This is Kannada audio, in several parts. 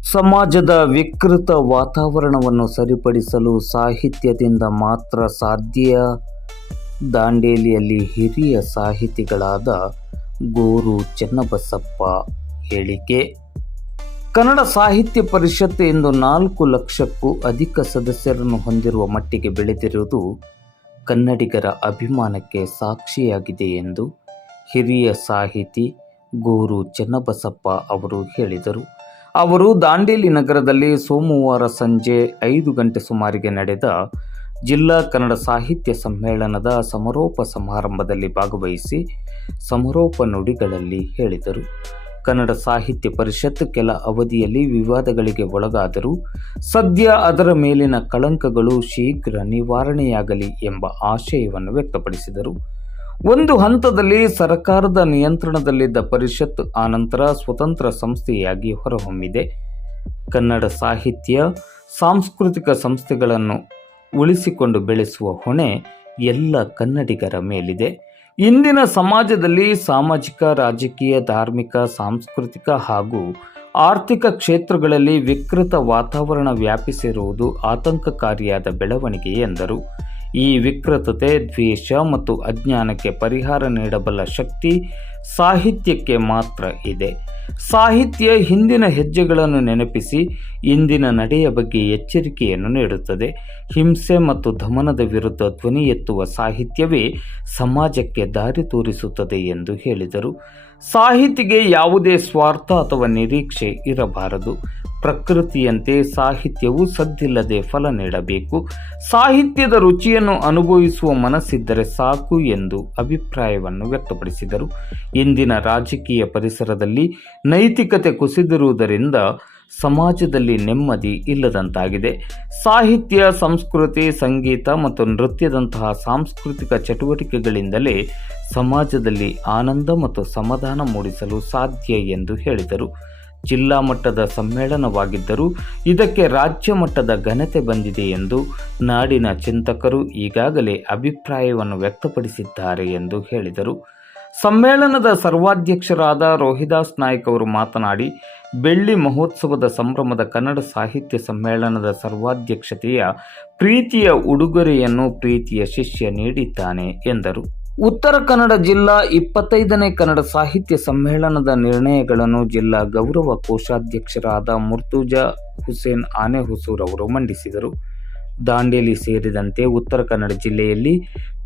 ಸಮಾಜದ ವಿಕೃತ ವಾತಾವರಣವನ್ನು ಸರಿಪಡಿಸಲು ಸಾಹಿತ್ಯದಿಂದ ಮಾತ್ರ ಸಾಧ್ಯ. ದಾಂಡೇಲಿಯಲ್ಲಿ ಹಿರಿಯ ಸಾಹಿತಿಗಳಾದ ಗೋರು ಚೆನ್ನಬಸಪ್ಪ ಹೇಳಿಕೆ. ಕನ್ನಡ ಸಾಹಿತ್ಯ ಪರಿಷತ್ ಇಂದು 4 ಲಕ್ಷಕ್ಕೂ ಅಧಿಕ ಸದಸ್ಯರನ್ನು ಹೊಂದಿರುವ ಮಟ್ಟಿಗೆ ಬೆಳೆದಿರುವುದು ಕನ್ನಡಿಗರ ಅಭಿಮಾನಕ್ಕೆ ಸಾಕ್ಷಿಯಾಗಿದೆ ಎಂದು ಹಿರಿಯ ಸಾಹಿತಿ ಗೋರು ಚೆನ್ನಬಸಪ್ಪ ಅವರು ಹೇಳಿದರು. ಅವರು ದಾಂಡೇಲಿ ನಗರದಲ್ಲಿ ಸೋಮವಾರ ಸಂಜೆ 5 ಗಂಟೆ ಸುಮಾರಿಗೆ ನಡೆದ ಜಿಲ್ಲಾ ಕನ್ನಡ ಸಾಹಿತ್ಯ ಸಮ್ಮೇಳನದ ಸಮಾರೋಪ ಸಮಾರಂಭದಲ್ಲಿ ಭಾಗವಹಿಸಿ ಸಮಾರೋಪ ನುಡಿಗಳಲ್ಲಿ ಹೇಳಿದರು. ಕನ್ನಡ ಸಾಹಿತ್ಯ ಪರಿಷತ್ ಕೆಲ ಅವಧಿಯಲ್ಲಿ ವಿವಾದಗಳಿಗೆ ಒಳಗಾದರೂ ಸದ್ಯ ಅದರ ಮೇಲಿನ ಕಳಂಕಗಳು ಶೀಘ್ರ ನಿವಾರಣೆಯಾಗಲಿ ಎಂಬ ಆಶಯವನ್ನು ವ್ಯಕ್ತಪಡಿಸಿದರು. ಒಂದು ಹಂತದಲ್ಲಿ ಸರ್ಕಾರದ ನಿಯಂತ್ರಣದಲ್ಲಿದ್ದ ಪರಿಷತ್ ಆನಂತರ ಸ್ವತಂತ್ರ ಸಂಸ್ಥೆಯಾಗಿ ಹೊರಹೊಮ್ಮಿದೆ. ಕನ್ನಡ ಸಾಹಿತ್ಯ ಸಾಂಸ್ಕೃತಿಕ ಸಂಸ್ಥೆಗಳನ್ನು ಉಳಿಸಿಕೊಂಡು ಬೆಳೆಸುವ ಹೊಣೆ ಎಲ್ಲ ಕನ್ನಡಿಗರ ಮೇಲಿದೆ. ಇಂದಿನ ಸಮಾಜದಲ್ಲಿ ಸಾಮಾಜಿಕ, ರಾಜಕೀಯ, ಧಾರ್ಮಿಕ, ಸಾಂಸ್ಕೃತಿಕ ಹಾಗೂ ಆರ್ಥಿಕ ಕ್ಷೇತ್ರಗಳಲ್ಲಿ ವಿಕೃತ ವಾತಾವರಣ ವ್ಯಾಪಿಸಿರುವುದು ಆತಂಕಕಾರಿಯಾದ ಬೆಳವಣಿಗೆ ಎಂದರು. ಈ ವಿಕೃತತೆ, ದ್ವೇಷ ಮತ್ತು ಅಜ್ಞಾನಕ್ಕೆ ಪರಿಹಾರ ನೀಡಬಲ್ಲ ಶಕ್ತಿ ಸಾಹಿತ್ಯಕ್ಕೆ ಮಾತ್ರ ಇದೆ. ಸಾಹಿತ್ಯ ಹಿಂದಿನ ಹೆಜ್ಜೆಗಳನ್ನು ನೆನಪಿಸಿ ಇಂದಿನ ನಡೆಯ ಬಗ್ಗೆ ಎಚ್ಚರಿಕೆಯನ್ನು ನೀಡುತ್ತದೆ. ಹಿಂಸೆ ಮತ್ತು ದಮನದ ವಿರುದ್ಧ ಧ್ವನಿ ಎತ್ತುವ ಸಾಹಿತ್ಯವೇ ಸಮಾಜಕ್ಕೆ ದಾರಿ ತೋರಿಸುತ್ತದೆ ಎಂದು ಹೇಳಿದರು. ಸಾಹಿತಿಗೆ ಯಾವುದೇ ಸ್ವಾರ್ಥ ಅಥವಾ ನಿರೀಕ್ಷೆ ಇರಬಾರದು. ಪ್ರಕೃತಿಯಂತೆ ಸಾಹಿತ್ಯವು ಸದ್ದಿಲ್ಲದೆ ಫಲ ನೀಡಬೇಕು. ಸಾಹಿತ್ಯದ ರುಚಿಯನ್ನು ಅನುಭವಿಸುವ ಮನಸ್ಸಿದ್ದರೆ ಸಾಕು ಎಂದು ಅಭಿಪ್ರಾಯವನ್ನು ವ್ಯಕ್ತಪಡಿಸಿದರು. ಇಂದಿನ ರಾಜಕೀಯ ಪರಿಸರದಲ್ಲಿ ನೈತಿಕತೆ ಕುಸಿದಿರುವುದರಿಂದ ಸಮಾಜದಲ್ಲಿ ನೆಮ್ಮದಿ ಇಲ್ಲದಂತಾಗಿದೆ. ಸಾಹಿತ್ಯ, ಸಂಸ್ಕೃತಿ, ಸಂಗೀತ ಮತ್ತು ನೃತ್ಯದಂತಹ ಸಾಂಸ್ಕೃತಿಕ ಚಟುವಟಿಕೆಗಳಿಂದಲೇ ಸಮಾಜದಲ್ಲಿ ಆನಂದ ಮತ್ತು ಸಮಾಧಾನ ಮೂಡಿಸಲು ಸಾಧ್ಯ ಎಂದು ಹೇಳಿದರು. ಜಿಲ್ಲಾ ಮಟ್ಟದ ಸಮ್ಮೇಳನವಾಗಿದ್ದರೂ ಇದಕ್ಕೆ ರಾಜ್ಯ ಮಟ್ಟದ ಘನತೆ ಬಂದಿದೆ ಎಂದು ನಾಡಿನ ಚಿಂತಕರು ಈಗಾಗಲೇ ಅಭಿಪ್ರಾಯವನ್ನು ವ್ಯಕ್ತಪಡಿಸಿದ್ದಾರೆ ಎಂದು ಹೇಳಿದರು. ಸಮ್ಮೇಳನದ ಸರ್ವಾಧ್ಯಕ್ಷರಾದ ರೋಹಿದಾಸ್ ನಾಯ್ಕ್ ಅವರು ಮಾತನಾಡಿ, ಬೆಳ್ಳಿ ಮಹೋತ್ಸವದ ಸಂಭ್ರಮದ ಕನ್ನಡ ಸಾಹಿತ್ಯ ಸಮ್ಮೇಳನದ ಸರ್ವಾಧ್ಯಕ್ಷತೆಯ ಪ್ರೀತಿಯ ಉಡುಗೊರೆಯನ್ನು ಪ್ರೀತಿಯ ಶಿಷ್ಯ ನೀಡಿದ್ದಾನೆ ಎಂದರು. ಉತ್ತರ ಕನ್ನಡ ಜಿಲ್ಲಾ 25ನೇ ಕನ್ನಡ ಸಾಹಿತ್ಯ ಸಮ್ಮೇಳನದ ನಿರ್ಣಯಗಳನ್ನು ಜಿಲ್ಲಾ ಗೌರವ ಕೋಶಾಧ್ಯಕ್ಷರಾದ ಮುರ್ತುಜಾ ಹುಸೇನ್ ಆನೆಹೊಸೂರ್ ಅವರು ಮಂಡಿಸಿದರು. ದಾಂಡೇಲಿ ಸೇರಿದಂತೆ ಉತ್ತರ ಕನ್ನಡ ಜಿಲ್ಲೆಯಲ್ಲಿ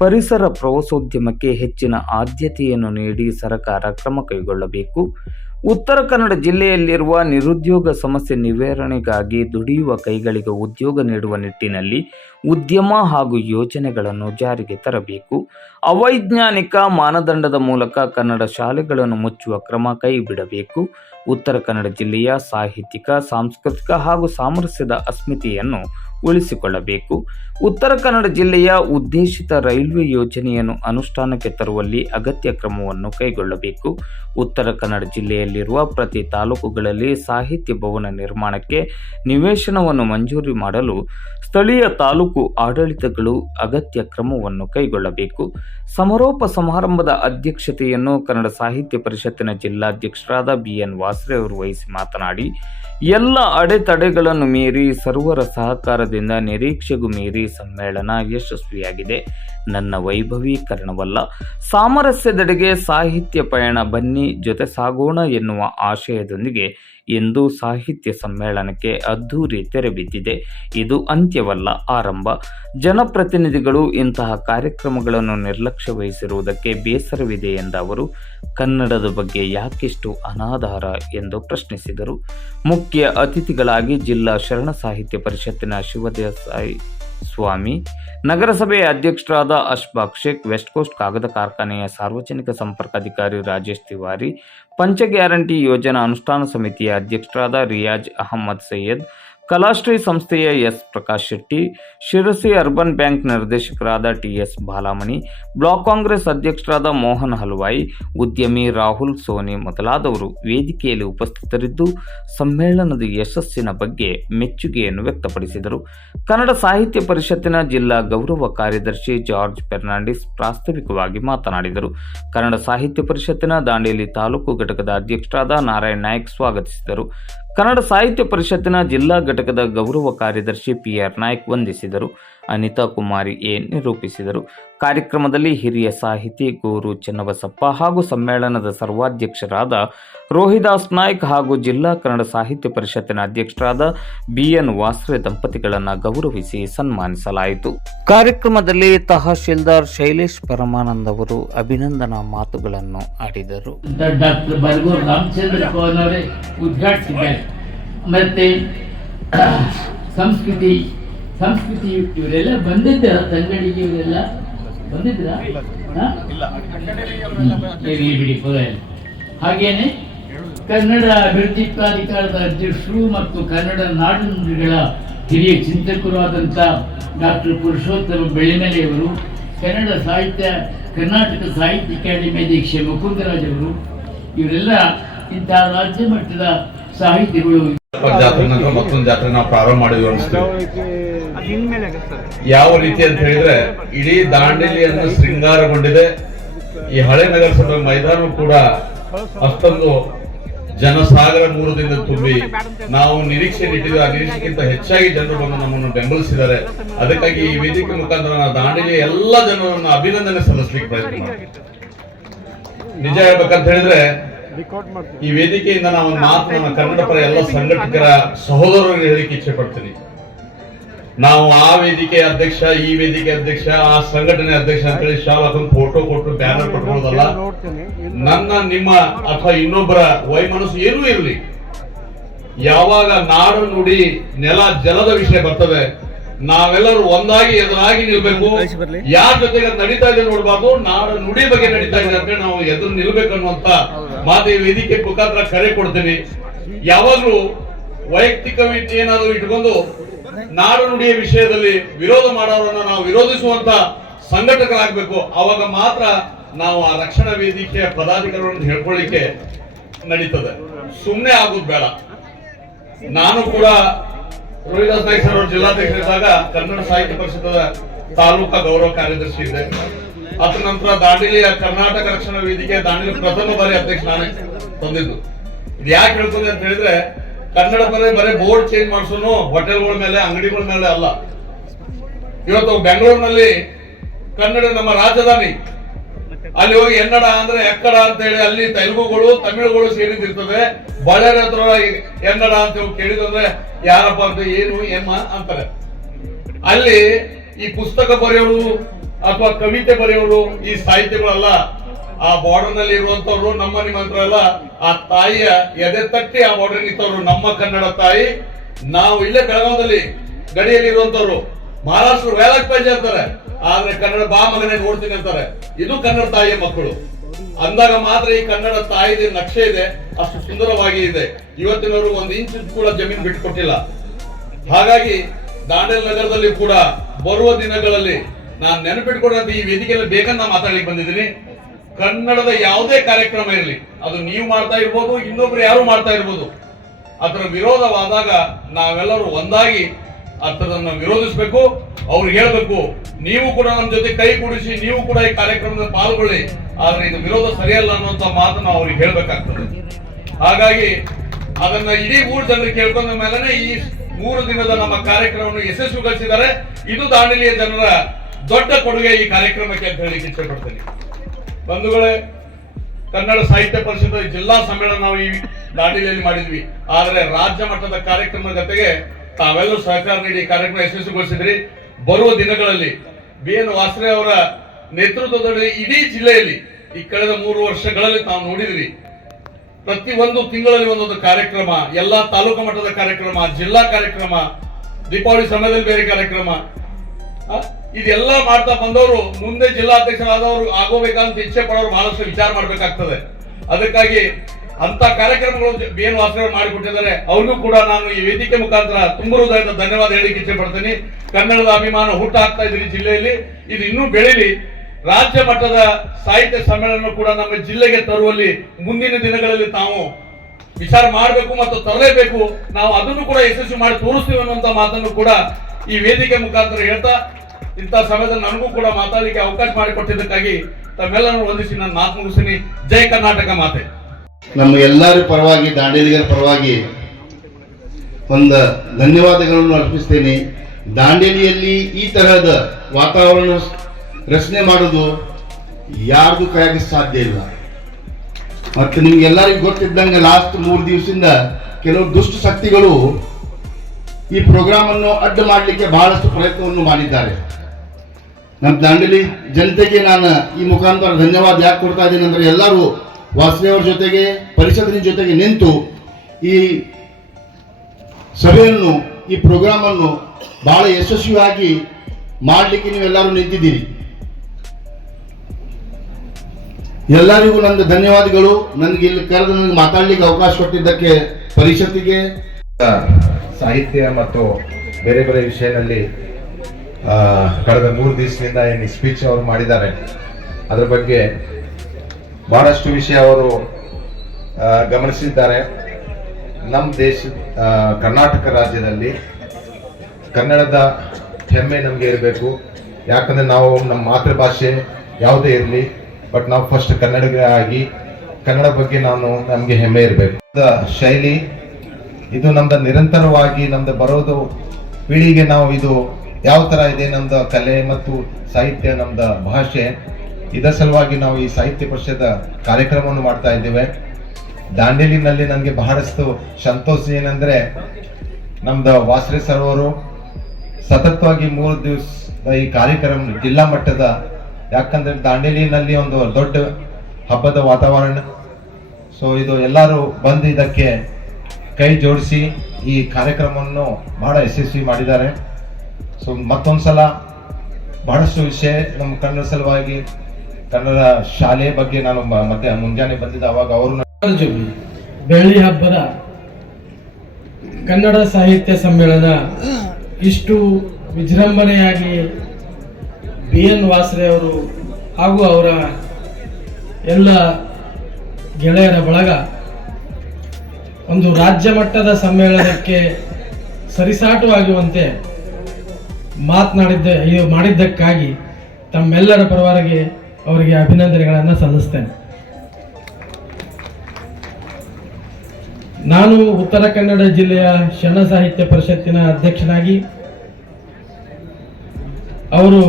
ಪರಿಸರ ಪ್ರವಾಸೋದ್ಯಮಕ್ಕೆ ಹೆಚ್ಚಿನ ಆದ್ಯತೆಯನ್ನು ನೀಡಿ ಸರ್ಕಾರ ಕ್ರಮ ಕೈಗೊಳ್ಳಬೇಕು. ಉತ್ತರ ಕನ್ನಡ ಜಿಲ್ಲೆಯಲ್ಲಿರುವ ನಿರುದ್ಯೋಗ ಸಮಸ್ಯೆ ನಿವಾರಣೆಗಾಗಿ ದುಡಿಯುವ ಕೈಗಳಿಗೆ ಉದ್ಯೋಗ ನೀಡುವ ನಿಟ್ಟಿನಲ್ಲಿ ಉದ್ಯಮ ಹಾಗೂ ಯೋಜನೆಗಳನ್ನು ಜಾರಿಗೆ ತರಬೇಕು. ಅವೈಜ್ಞಾನಿಕ ಮಾನದಂಡದ ಮೂಲಕ ಕನ್ನಡ ಶಾಲೆಗಳನ್ನು ಮುಚ್ಚುವ ಕ್ರಮ ಕೈಬಿಡಬೇಕು. ಉತ್ತರ ಕನ್ನಡ ಜಿಲ್ಲೆಯ ಸಾಹಿತ್ಯಿಕ, ಸಾಂಸ್ಕೃತಿಕ ಹಾಗೂ ಸಾಮರಸ್ಯದ ಅಸ್ಮಿತೆಯನ್ನು ಉಳಿಸಿಕೊಳ್ಳಬೇಕು. ಉತ್ತರ ಕನ್ನಡ ಜಿಲ್ಲೆಯ ಉದ್ದೇಶಿತ ರೈಲ್ವೆ ಯೋಜನೆಯನ್ನು ಅನುಷ್ಠಾನಕ್ಕೆ ತರುವಲ್ಲಿ ಅಗತ್ಯ ಕ್ರಮವನ್ನು ಕೈಗೊಳ್ಳಬೇಕು. ಉತ್ತರ ಕನ್ನಡ ಜಿಲ್ಲೆಯಲ್ಲಿರುವ ಪ್ರತಿ ತಾಲೂಕುಗಳಲ್ಲಿ ಸಾಹಿತ್ಯ ಭವನ ನಿರ್ಮಾಣಕ್ಕೆ ನಿವೇಶನವನ್ನು ಮಂಜೂರು ಮಾಡಲು ಸ್ಥಳೀಯ ತಾಲೂಕು ಆಡಳಿತಗಳು ಅಗತ್ಯ ಕ್ರಮವನ್ನು ಕೈಗೊಳ್ಳಬೇಕು. ಸಮಾರೋಪ ಸಮಾರಂಭದ ಅಧ್ಯಕ್ಷತೆಯನ್ನು ಕನ್ನಡ ಸಾಹಿತ್ಯ ಪರಿಷತ್ತಿನ ಜಿಲ್ಲಾಧ್ಯಕ್ಷರಾದ BN ವಾಸ್ರೆ ಅವರು ವಹಿಸಿ ಮಾತನಾಡಿ, ಎಲ್ಲ ಅಡೆತಡೆಗಳನ್ನು ಮೀರಿ ಸರ್ವರ ಸಹಕಾರದಿಂದ ನಿರೀಕ್ಷೆಗೂ ಮೀರಿ ಸಮ್ಮೇಳನ ಯಶಸ್ವಿಯಾಗಿದೆ. ನನ್ನ ವೈಭವೀಕರಣವಲ್ಲ, ಸಾಮರಸ್ಯದೆಡೆಗೆ ಸಾಹಿತ್ಯ ಪಯಣ, ಬನ್ನಿ ಜೊತೆ ಸಾಗೋಣ ಎನ್ನುವ ಆಶಯದೊಂದಿಗೆ ಇಂದು ಸಾಹಿತ್ಯ ಸಮ್ಮೇಳನಕ್ಕೆ ಅದ್ಧೂರಿ ತೆರೆಬಿದ್ದಿದೆ. ಇದು ಅಂತ್ಯವಲ್ಲ, ಆರಂಭ. ಜನಪ್ರತಿನಿಧಿಗಳು ಇಂತಹ ಕಾರ್ಯಕ್ರಮಗಳನ್ನು ನಿರ್ಲಕ್ಷ್ಯ ವಹಿಸಿರುವುದಕ್ಕೆ ಬೇಸರವಿದೆ ಎಂದ ಅವರು ಕನ್ನಡದ ಬಗ್ಗೆ ಯಾಕಿಷ್ಟು ಅನಾಧಾರ ಎಂದು ಪ್ರಶ್ನಿಸಿದರು. ಮುಖ್ಯ ಅತಿಥಿಗಳಾಗಿ ಜಿಲ್ಲಾ ಶರಣ ಸಾಹಿತ್ಯ ಪರಿಷತ್ತಿನ ಶಿವದೇಸಾಯಿ ಸ್ವಾಮಿ, ನಗರಸಭೆ ಅಧ್ಯಕ್ಷರಾದ ಅಶ್ಫಾಕ್ ಶೇಖ್, ವೆಸ್ಟ್ ಕೋಸ್ಟ್ ಕಾಗದ ಕಾರ್ಖಾನೆಯ ಸಾರ್ವಜನಿಕ ಸಂಪರ್ಕಾಧಿಕಾರಿ ರಾಜೇಶ್ ತಿವಾರಿ, ಪಂಚ ಗ್ಯಾರಂಟಿ ಯೋಜನಾ ಅನುಷ್ಠಾನ ಸಮಿತಿಯ ಅಧ್ಯಕ್ಷರಾದ ರಿಯಾಜ್ ಅಹಮ್ಮದ್ ಸೈಯದ್, ಕಲಾಶ್ರೀ ಸಂಸ್ಥೆಯ S Prakash Shetty, Sirsi urban bank ನಿರ್ದೇಶಕರಾದ TS ಬಾಲಾಮಣಿ, ಬ್ಲಾಕ್ ಕಾಂಗ್ರೆಸ್ ಅಧ್ಯಕ್ಷರಾದ ಮೋಹನ್ ಹಲ್ವಾಯಿ, ಉದ್ಯಮಿ ರಾಹುಲ್ ಸೋನಿ ಮೊದಲಾದವರು ವೇದಿಕೆಯಲ್ಲಿ ಉಪಸ್ಥಿತರಿದ್ದು ಸಮ್ಮೇಳನದ ಯಶಸ್ಸಿನ ಬಗ್ಗೆ ಮೆಚ್ಚುಗೆಯನ್ನು ವ್ಯಕ್ತಪಡಿಸಿದರು. ಕನ್ನಡ ಸಾಹಿತ್ಯ ಪರಿಷತ್ತಿನ ಜಿಲ್ಲಾ ಗೌರವ ಕಾರ್ಯದರ್ಶಿ ಜಾರ್ಜ್ ಫೆರ್ನಾಂಡಿಸ್ ಪ್ರಾಸ್ತಾವಿಕವಾಗಿ ಮಾತನಾಡಿದರು. ಕನ್ನಡ ಸಾಹಿತ್ಯ ಪರಿಷತ್ತಿನ ದಾಂಡೇಲಿ ತಾಲೂಕು ಘಟಕದ ಅಧ್ಯಕ್ಷರಾದ ನಾರಾಯಣ್ ನಾಯ್ಕ್ ಸ್ವಾಗತಿಸಿದರು. ಕನ್ನಡ ಸಾಹಿತ್ಯ ಪರಿಷತ್ತಿನ ಜಿಲ್ಲಾ ಘಟಕದ ಗೌರವ ಕಾರ್ಯದರ್ಶಿ PR ನಾಯ್ಕ್ ವಂದಿಸಿದರು. ಅನಿತಾ ಕುಮಾರಿ ಎ ನಿರೂಪಿಸಿದರು. ಕಾರ್ಯಕ್ರಮದಲ್ಲಿ ಹಿರಿಯ ಸಾಹಿತಿ ಗೋರು ಚೆನ್ನಬಸಪ್ಪ ಹಾಗೂ ಸಮ್ಮೇಳನದ ಸರ್ವಾಧ್ಯಕ್ಷರಾದ ರೋಹಿದಾಸ್ ನಾಯ್ಕ್ ಹಾಗೂ ಜಿಲ್ಲಾ ಕನ್ನಡ ಸಾಹಿತ್ಯ ಪರಿಷತ್ತಿನ ಅಧ್ಯಕ್ಷರಾದ BN ವಾಸ್ರೆ ದಂಪತಿಗಳನ್ನು ಗೌರವಿಸಿ ಸನ್ಮಾನಿಸಲಾಯಿತು. ಕಾರ್ಯಕ್ರಮದಲ್ಲಿ ತಹಶೀಲ್ದಾರ್ ಶೈಲೇಶ್ ಪರಮಾನಂದ್ ಅವರು ಅಭಿನಂದನಾ ಮಾತುಗಳನ್ನು ಆಡಿದರು. ಡಾಕ್ಟರ್ ಬರಗೂರು ರಾಮಚಂದ್ರ ಪವನ್ ಅವರೇ ಉದ್ಘಾಟಿಸಿದ್ದಾರೆ. ಮತ್ತೆ ಸಂಸ್ಕೃತಿ ಇವರೆಲ್ಲ ಬಂದಿದ್ದ ತಂಗಡಿಗೆ ಇವರೆಲ್ಲ ಬಂದಿದ್ರ ಬಿಡಿ. ಹಾಗೇನೆ ಕನ್ನಡ ಅಭಿವೃದ್ಧಿ ಪ್ರಾಧಿಕಾರದ ಅಧ್ಯಕ್ಷರು ಮತ್ತು ಕನ್ನಡ ನಾಡು ನುಡಿಗಳ ಹಿರಿಯ ಚಿಂತಕರು ಆದಂಥ ಡಾಕ್ಟರ್ ಪುರುಷೋತ್ತಮ ಬೆಳ್ಳಿಮಲೆಯವರು, ಕರ್ನಾಟಕ ಸಾಹಿತ್ಯ ಅಕಾಡೆಮಿ ಅಧ್ಯಕ್ಷೆ ಮುಕುಂದರಾಜ್ ಅವರು, ಇವರೆಲ್ಲ ಇಂತಹ ರಾಜ್ಯ ಮಟ್ಟದ ಸಾಹಿತಿಗಳು. ಜಾತ್ರೆ ನಂತರ ಮತ್ತೊಂದು ಜಾತ್ರೆ ನಾವು ಪ್ರಾರಂಭ ಮಾಡಿದ್ವಿ ಅನಿಸ್ತೇವೆ. ಯಾವ ರೀತಿ ಅಂತ ಹೇಳಿದ್ರೆ ಇಡೀ ದಾಂಡೇಲಿಯನ್ನು ಶೃಂಗಾರಗೊಂಡಿದೆ. ಈ ಹಳೆ ನಗರಸಭೆ ಮೈದಾನ ಕೂಡ ಅಷ್ಟೊಂದು ಜನಸಾಗರ 3 ದಿನ ತುಂಬಿ ನಾವು ನಿರೀಕ್ಷೆ ಇಟ್ಟಿದ್ವಿ. ಆ ನಿರೀಕ್ಷೆಗಿಂತ ಹೆಚ್ಚಾಗಿ ಜನರು ಬಂದು ನಮ್ಮನ್ನು ಬೆಂಬಲಿಸಿದ್ದಾರೆ. ಅದಕ್ಕಾಗಿ ಈ ವೇದಿಕೆ ಮುಖಾಂತರ ನಾವು ದಾಂಡೇಲಿಯ ಎಲ್ಲ ಜನರನ್ನು ಅಭಿನಂದನೆ ಸಲ್ಲಿಸಲಿಕ್ಕೆ ಪ್ರಯತ್ನ ಮಾಡ್ತೀವಿ. ನಿಜ ಹೇಳ್ಬೇಕಂತ ಹೇಳಿದ್ರೆ ಈ ವೇದಿಕೆಯಿಂದ ನಾವು ಒಂದು ಮಾತು ನನ್ನ ಕನ್ನಡ ಪರ ಎಲ್ಲ ಸಂಘಟಕರ ಸಹೋದರರಿಗೆ ಹೇಳಿಕ್ಕೆ ಇಚ್ಛೆ ಪಡ್ತೀನಿ. ನಾವು ಆ ವೇದಿಕೆ ಅಧ್ಯಕ್ಷ, ಈ ವೇದಿಕೆ ಅಧ್ಯಕ್ಷ, ಆ ಸಂಘಟನೆ ಅಧ್ಯಕ್ಷ ಅಂತೇಳಿ ಶಾಲ್ ಹಾಕೊಂಡು ಫೋಟೋ ಕೊಟ್ಟು ಬ್ಯಾನರ್ ಕೊಟ್ಕೊಳ್ಳೋದಲ್ಲ. ನಿಮ್ಮ ಅಥವಾ ಇನ್ನೊಬ್ಬರ ವೈಮನಸ್ಸು ಏನೂ ಇರಲಿ, ಯಾವಾಗ ನಾಡು ನುಡಿ ನೆಲ ಜಲದ ವಿಷಯ ಬರ್ತದೆ ನಾವೆಲ್ಲರೂ ಒಂದಾಗಿ ಎದುರಾಗಿ ನಿಲ್ಬೇಕು. ಯಾರ ಜೊತೆಗೆ ನಡೀತಾ ಇದೆ ನೋಡ್ಬಾರ್ದು, ನಾಡು ನುಡಿ ಬಗ್ಗೆ ನಡೀತಾ ಇದೆ ಅಂತ ನಾವು ಎದುರು ನಿಲ್ಬೇಕು ಅನ್ನುವಂತ ಮಾತು ಈ ವೇದಿಕೆ ಮುಖಾಂತರ ಕರೆ ಕೊಡ್ತೀನಿ. ಯಾವಾಗ್ಲೂ ವೈಯಕ್ತಿಕ ಏನಾದ್ರು ಇಟ್ಕೊಂಡು ನಾಡು ನುಡಿಯ ವಿಷಯದಲ್ಲಿ ವಿರೋಧ ಮಾಡೋರನ್ನ ನಾವು ವಿರೋಧಿಸುವಂತ ಸಂಘಟಕರಾಗಬೇಕು. ಅವಾಗ ಮಾತ್ರ ನಾವು ಆ ರಕ್ಷಣಾ ವೇದಿಕೆಯ ಪದಾಧಿಕಾರಿಗಳನ್ನು ಹೇಳ್ಕೊಳ್ಳಿಕ್ಕೆ ನಡೀತದೆ. ಸುಮ್ಮನೆ ಆಗೋದು ಬೇಡ. ನಾನು ಕೂಡ ರೋಹಿದಾಸ್ ನಾಯ್ಕ್ ಸರ್ ಅವರು ಜಿಲ್ಲಾಧ್ಯಕ್ಷರಿದ್ದಾಗ ಕನ್ನಡ ಸಾಹಿತ್ಯ ಪರಿಷತ್ತದ ತಾಲೂಕಾ ಗೌರವ ಕಾರ್ಯದರ್ಶಿ ಇದ್ದೆ. ಅದ್ರ ನಂತರ ದಾಂಡೇಲಿಯ ಕರ್ನಾಟಕ ರಕ್ಷಣಾ ವೇದಿಕೆ ದಾಂಡೇಲಿ ಪ್ರಥಮ ಬಾರಿ ಅಧ್ಯಕ್ಷ ನಾನೇ ತಂದಿದ್ದು. ಇದು ಯಾಕೆ ಹೇಳ್ತದೆ ಅಂತ ಹೇಳಿದ್ರೆ ಕನ್ನಡ ಬರೀ ಬೋರ್ಡ್ ಚೇಂಜ್ ಮಾಡಿಸೋನು ಹೋಟೆಲ್ಗಳ ಮೇಲೆ, ಅಂಗಡಿಗಳ ಮೇಲೆ ಅಲ್ಲ. ಇವತ್ತು ಬೆಂಗಳೂರಿನಲ್ಲಿ ಕನ್ನಡ ನಮ್ಮ ರಾಜಧಾನಿ, ಅಲ್ಲಿ ಹೋಗಿ ಎನ್ನಡ ಅಂದ್ರೆ ಎಕ್ಕಡ ಅಂತ ಹೇಳಿ ಅಲ್ಲಿ ತೆಲುಗುಗಳು ತಮಿಳುಗಳು ಸೇರಿದಿರ್ತದೆ. ಬಳ್ಳಾರಿ ಹತ್ರ ಎನ್ನಡ ಅಂತ ಕೇಳಿದ್ರೆ ಯಾರಪ್ಪ ಅಂತ ಏನು ಎಮ್ಮ ಅಂತಾರೆ. ಅಲ್ಲಿ ಈ ಪುಸ್ತಕ ಬರೆಯೋರು ಅಥವಾ ಕವಿತೆ ಬರೆಯೋರು ಈ ಸಾಹಿತ್ಯಗಳಲ್ಲ. ಆ ಬಾರ್ಡರ್ ನಲ್ಲಿ ಇರುವಂತವ್ರು ನಮ್ಮ ನಿಮ್ಮಂತರ ಎಲ್ಲ ಆ ತಾಯಿಯ ಎದೆ ತಟ್ಟಿ ಆ ಬಾರ್ಡರ್ ನಿಂತವ್ರು ನಮ್ಮ ಕನ್ನಡ ತಾಯಿ. ನಾವು ಇಲ್ಲೇ ಬೆಳಗಾವದಲ್ಲಿ ಗಡಿಯಲ್ಲಿ ಇರುವಂತವ್ರು ಮಹಾರಾಷ್ಟ್ರ ವೇಲಾಕ್ಪಾಜಿ ಅಂತಾರೆ, ಆದ್ರೆ ಕನ್ನಡ ಬಾ ಮಗನೇ ನೋಡ್ತೀನಿ ಅಂತಾರೆ. ಇದು ಕನ್ನಡ ತಾಯಿಯ ಮಕ್ಕಳು ಅಂದಾಗ ಮಾತ್ರ ಈ ಕನ್ನಡ ತಾಯಿದ ನಕ್ಷೆ ಇದೆ, ಅಷ್ಟು ಸುಂದರವಾಗಿ ಇದೆ. ಇವತ್ತಿನವರು 1 ಇಂಚ್ ಕೂಡ ಜಮೀನು ಬಿಟ್ಟುಕೊಟ್ಟಿಲ್ಲ. ಹಾಗಾಗಿ ದಾಂಡೇಲಿ ನಗರದಲ್ಲಿ ಕೂಡ ಬರುವ ದಿನಗಳಲ್ಲಿ ನಾನು ನೆನಪಿಟ್ಕೊಂಡಂತ ಈ ವೇದಿಕೆಯಲ್ಲಿ ಬೇಗಂತ ಮಾತಾಡ್ಲಿಕ್ಕೆ ಬಂದಿದ್ದೀನಿ. ಕನ್ನಡದ ಯಾವುದೇ ಕಾರ್ಯಕ್ರಮ ಇರಲಿ, ಅದು ನೀವು ಮಾಡ್ತಾ ಇರ್ಬೋದು, ಇನ್ನೊಬ್ರು ಯಾರು ಮಾಡ್ತಾ ಇರ್ಬೋದು, ಅದರ ವಿರೋಧವಾದಾಗ ನಾವೆಲ್ಲರೂ ಒಂದಾಗಿ ಅದನ್ನ ವಿರೋಧಿಸಬೇಕು. ಅವ್ರಿಗೆ ಹೇಳ್ಬೇಕು, ನೀವು ಕೂಡ ನಮ್ಮ ಜೊತೆ ಕೈ ಕೂಡಿಸಿ ನೀವು ಕೂಡ ಈ ಕಾರ್ಯಕ್ರಮದಲ್ಲಿ ಪಾಲ್ಗೊಳ್ಳಿ, ಆದ್ರೆ ಇದು ವಿರೋಧ ಸರಿಯಲ್ಲ ಅನ್ನುವಂತ ಮಾತನ್ನ ಅವ್ರಿಗೆ ಹೇಳ್ಬೇಕಾಗ್ತದೆ. ಹಾಗಾಗಿ ಅದನ್ನ ಇಡೀ 3 ಜನರಿಗೆ ಕೇಳ್ಕೊಂಡ ಮೇಲೆ ಈ 3 ದಿನದ ನಮ್ಮ ಕಾರ್ಯಕ್ರಮವನ್ನು ಯಶಸ್ವಿಗೊಳಿಸಿದ್ದಾರೆ. ಇದು ದಾಂಡೇಲಿಯ ಜನರ ದೊಡ್ಡ ಕೊಡುಗೆ ಈ ಕಾರ್ಯಕ್ರಮಕ್ಕೆ ಅಂತ ಹೇಳಿ ಇಚ್ಛೆ ಪಡ್ತೀನಿ. ಬಂಧುಗಳೇ, ಕನ್ನಡ ಸಾಹಿತ್ಯ ಪರಿಷತ್ ಜಿಲ್ಲಾ ಸಮ್ಮೇಳನ ನಾವು ಈ ದಾಂಡೇಲಿಯಲ್ಲಿ ಮಾಡಿದ್ವಿ. ಆದ್ರೆ ರಾಜ್ಯ ಮಟ್ಟದ ಕಾರ್ಯಕ್ರಮದ ಜೊತೆಗೆ ತಾವೆಲ್ಲರೂ ಸಹಕಾರ ನೀಡಿ ಕಾರ್ಯಕ್ರಮ ಯಶಸ್ವಿಗೊಳಿಸಿದ್ರಿ. ಬರುವ ದಿನಗಳಲ್ಲಿ BN ವಾಸ್ರೆ ಅವರ ನೇತೃತ್ವದಲ್ಲಿ ಇಡೀ ಜಿಲ್ಲೆಯಲ್ಲಿ ಈ ಕಳೆದ 3 ವರ್ಷಗಳಲ್ಲಿ ತಾವು ನೋಡಿದ್ರಿ, ಪ್ರತಿ ಒಂದು ತಿಂಗಳಲ್ಲಿ ಒಂದೊಂದು ಕಾರ್ಯಕ್ರಮ, ಎಲ್ಲಾ ತಾಲೂಕು ಮಟ್ಟದ ಕಾರ್ಯಕ್ರಮ, ಜಿಲ್ಲಾ ಕಾರ್ಯಕ್ರಮ, ದೀಪಾವಳಿ ಸಮಯದಲ್ಲಿ ಬೇರೆ ಕಾರ್ಯಕ್ರಮ, ಇದೆಲ್ಲ ಮಾಡ್ತಾ ಬಂದವರು ಮುಂದೆ ಜಿಲ್ಲಾಧ್ಯಕ್ಷರಾದವರು ಆಗೋಬೇಕಂತ ಇಚ್ಛೆ ಪಡೋರು ಬಹಳಷ್ಟು ವಿಚಾರ ಮಾಡ್ಬೇಕಾಗ್ತದೆ. ಅದಕ್ಕಾಗಿ ಅಂತ ಕಾರ್ಯಕ್ರಮಗಳು BN ವಾಸ್ರೆ ಮಾಡಿಕೊಟ್ಟಿದ್ದಾರೆ. ಅವ್ರಿಗೂ ಕೂಡ ನಾನು ಈ ವೇದಿಕೆ ಮುಖಾಂತರ ತುಂಬ ಹೃದಯದ ಧನ್ಯವಾದ ಹೇಳಿಕ್ಕೆ ಇಚ್ಛೆ ಪಡ್ತೀನಿ. ಕನ್ನಡದ ಅಭಿಮಾನ ಹುಟ್ಟು ಹಾಕ್ತಾ ಇದ್ರಿ ಜಿಲ್ಲೆಯಲ್ಲಿ, ಇದು ಇನ್ನೂ ಬೆಳೀಲಿ. ರಾಜ್ಯ ಮಟ್ಟದ ಸಾಹಿತ್ಯ ಸಮ್ಮೇಳನ ಕೂಡ ನಮ್ಮ ಜಿಲ್ಲೆಗೆ ತರುವಲ್ಲಿ ಮುಂದಿನ ದಿನಗಳಲ್ಲಿ ತಾವು ವಿಚಾರ ಮಾಡಬೇಕು ಮತ್ತು ತರಲೇಬೇಕು. ನಾವು ಅದನ್ನು ಕೂಡ ಯಶಸ್ವಿ ಮಾಡಿ ತೋರಿಸ್ತೀವಿ ಅನ್ನುವಂತ ಮಾತನ್ನು ಕೂಡ ಈ ವೇದಿಕೆ ಮುಖಾಂತರ ಹೇಳ್ತಾ, ಇಂಥ ಸಮಯದಲ್ಲಿ ನನಗೂ ಕೂಡ ಮಾತಾಡಲಿಕ್ಕೆ ಅವಕಾಶ ಮಾಡಿಕೊಟ್ಟಿದ್ದಕ್ಕಾಗಿ ತಮ್ಮೆಲ್ಲರನ್ನು ವಂದಿಸಿ ನನ್ನ ಮಾತು ಮುಗಿಸ್ತೀನಿ. ಜೈ ಕರ್ನಾಟಕ ಮಾತೆ. ನಮ್ಮ ಎಲ್ಲರ ಪರವಾಗಿ, ದಾಂಡೇಲಿಗರ ಪರವಾಗಿ ಒಂದು ಧನ್ಯವಾದಗಳನ್ನು ಅರ್ಪಿಸ್ತೇನೆ. ದಾಂಡೇಲಿಯಲ್ಲಿ ಈ ತರಹದ ವಾತಾವರಣ ರಚನೆ ಮಾಡೋದು ಯಾರ್ದು ಕೈಯಾಗಿ ಸಾಧ್ಯ ಇಲ್ಲ. ಮತ್ತು ನಿಮ್ಗೆಲ್ಲರಿಗೂ ಗೊತ್ತಿದ್ದಂಗೆ ಲಾಸ್ಟ್ 3 ದಿವಸದಿಂದ ಕೆಲವು ದುಷ್ಟ ಶಕ್ತಿಗಳು ಈ ಪ್ರೋಗ್ರಾಮ್ ಅನ್ನು ಅಡ್ಡ ಮಾಡಲಿಕ್ಕೆ ಬಹಳಷ್ಟು ಪ್ರಯತ್ನವನ್ನು ಮಾಡಿದ್ದಾರೆ. ನಮ್ಮ ದಾಂಡೇಲಿ ಜನತೆಗೆ ನಾನು ಈ ಮುಖಾಂತರ ಧನ್ಯವಾದ ಯಾಕೆ ಕೊಡ್ತಾ ಇದ್ದೀನಿ ಅಂದರೆ, ಎಲ್ಲರೂ ವಾಸುದೇವರ ಜೊತೆಗೆ ಪರಿಷತ್ತಿನ ಜೊತೆಗೆ ನಿಂತು ಈ ಸಭೆಯನ್ನು ಈ ಪ್ರೋಗ್ರಾಮ್ ಅನ್ನು ಬಹಳ ಯಶಸ್ವಿಯಾಗಿ ಮಾಡಲಿಕ್ಕೆ ನೀವೆಲ್ಲರೂ ನಿಂತಿದ್ದೀರಿ. ಎಲ್ಲರಿಗೂ ನನ್ನ ಧನ್ಯವಾದಗಳು. ನನಗೆ ಇಲ್ಲಿ ಕರೆದು ನನಗೆ ಮಾತಾಡಲಿಕ್ಕೆ ಅವಕಾಶ ಕೊಟ್ಟಿದ್ದಕ್ಕೆ ಪರಿಷತ್ತಿಗೆ. ಸಾಹಿತ್ಯ ಮತ್ತು ಬೇರೆ ಬೇರೆ ವಿಷಯದಲ್ಲಿ ಕಳೆದ 3 ದಿವಸದಿಂದ ಏನು ಸ್ಪೀಚ್ ಅವರು ಮಾಡಿದ್ದಾರೆ, ಅದರ ಬಗ್ಗೆ ಬಹಳಷ್ಟು ವಿಷಯ ಅವರು ಗಮನಿಸಿದ್ದಾರೆ. ನಮ್ಮ ದೇಶ ಕರ್ನಾಟಕ ರಾಜ್ಯದಲ್ಲಿ ಕನ್ನಡದ ಹೆಮ್ಮೆ ನಮಗೆ ಇರಬೇಕು. ಯಾಕಂದರೆ ನಾವು ನಮ್ಮ ಮಾತೃಭಾಷೆ ಯಾವುದೇ ಇರಲಿ, ಬಟ್ ನಾವು ಫಸ್ಟ್ ಕನ್ನಡಿಗರಾಗಿ ಕನ್ನಡ ಬಗ್ಗೆ ನಮಗೆ ಹೆಮ್ಮೆ ಇರಬೇಕು. ಶೈಲಿ ಇದು ನಮ್ದು ನಿರಂತರವಾಗಿ ನಮ್ದು ಬರೋದು ಪೀಳಿಗೆ ನಾವು ಇದು ಯಾವ ಥರ ಇದೆ ನಮ್ದು ಕಲೆ ಮತ್ತು ಸಾಹಿತ್ಯ, ನಮ್ದು ಭಾಷೆ, ಇದರ ಸಲುವಾಗಿ ನಾವು ಈ ಸಾಹಿತ್ಯ ಪರಿಷದ ಕಾರ್ಯಕ್ರಮವನ್ನು ಮಾಡ್ತಾ ಇದ್ದೇವೆ. ದಾಂಡೇಲಿನಲ್ಲಿ ನನಗೆ ಬಹಳಷ್ಟು ಸಂತೋಷ ಏನಂದರೆ, ನಮ್ದು ವಾಸರೆ ಸರ್ ಅವರು ಸತತವಾಗಿ 3 ದಿವಸ ಈ ಕಾರ್ಯಕ್ರಮ ಜಿಲ್ಲಾ ಮಟ್ಟದ, ಯಾಕಂದ್ರೆ ದಾಂಡೇಲಿನಲ್ಲಿ ಒಂದು ದೊಡ್ಡ ಹಬ್ಬದ ವಾತಾವರಣ. ಸೊ ಇದು ಎಲ್ಲರೂ ಬಂದು ಇದಕ್ಕೆ ಕೈ ಜೋಡಿಸಿ ಈ ಕಾರ್ಯಕ್ರಮವನ್ನು ಬಹಳ ಯಶಸ್ವಿ ಮಾಡಿದ್ದಾರೆ. ಸೊ ಮತ್ತೊಂದ್ಸಲ ಬಹಳಷ್ಟು ವಿಷಯ ನಮ್ಮ ಕನ್ನಡ ಸಲುವಾಗಿ, ಕನ್ನಡ ಶಾಲೆ ಬಗ್ಗೆ ನಾನು ಮುಂಜಾನೆ ಬಂದಿದ್ದೆ, ಅವಾಗ ಅವರು ಬೆಳ್ಳಿ ಹಬ್ಬದ ಕನ್ನಡ ಸಾಹಿತ್ಯ ಸಮ್ಮೇಳನ ಇಷ್ಟು ವಿಜೃಂಭಣೆಯಾಗಿ BN ವಾಸರೆ ಅವರು ಹಾಗೂ ಅವರ ಎಲ್ಲ ಗೆಳೆಯರ ಬಳಗ ಒಂದು ರಾಜ್ಯ ಮಟ್ಟದ ಸಮ್ಮೇಳನಕ್ಕೆ ಸರಿಸಾಟುವಾಗುವಂತೆ ಮಾಡಿದ್ದಕ್ಕಾಗಿ ತಮ್ಮೆಲ್ಲರ ಪರವಾಗಿ ಅವರಿಗೆ ಅಭಿನಂದನೆಗಳನ್ನು ಸಲ್ಲಿಸ್ತೇನೆ. ನಾನು ಉತ್ತರ ಕನ್ನಡ ಜಿಲ್ಲೆಯ ಶರಣ ಸಾಹಿತ್ಯ ಪರಿಷತ್ತಿನ ಅಧ್ಯಕ್ಷನಾಗಿ, ಅವರು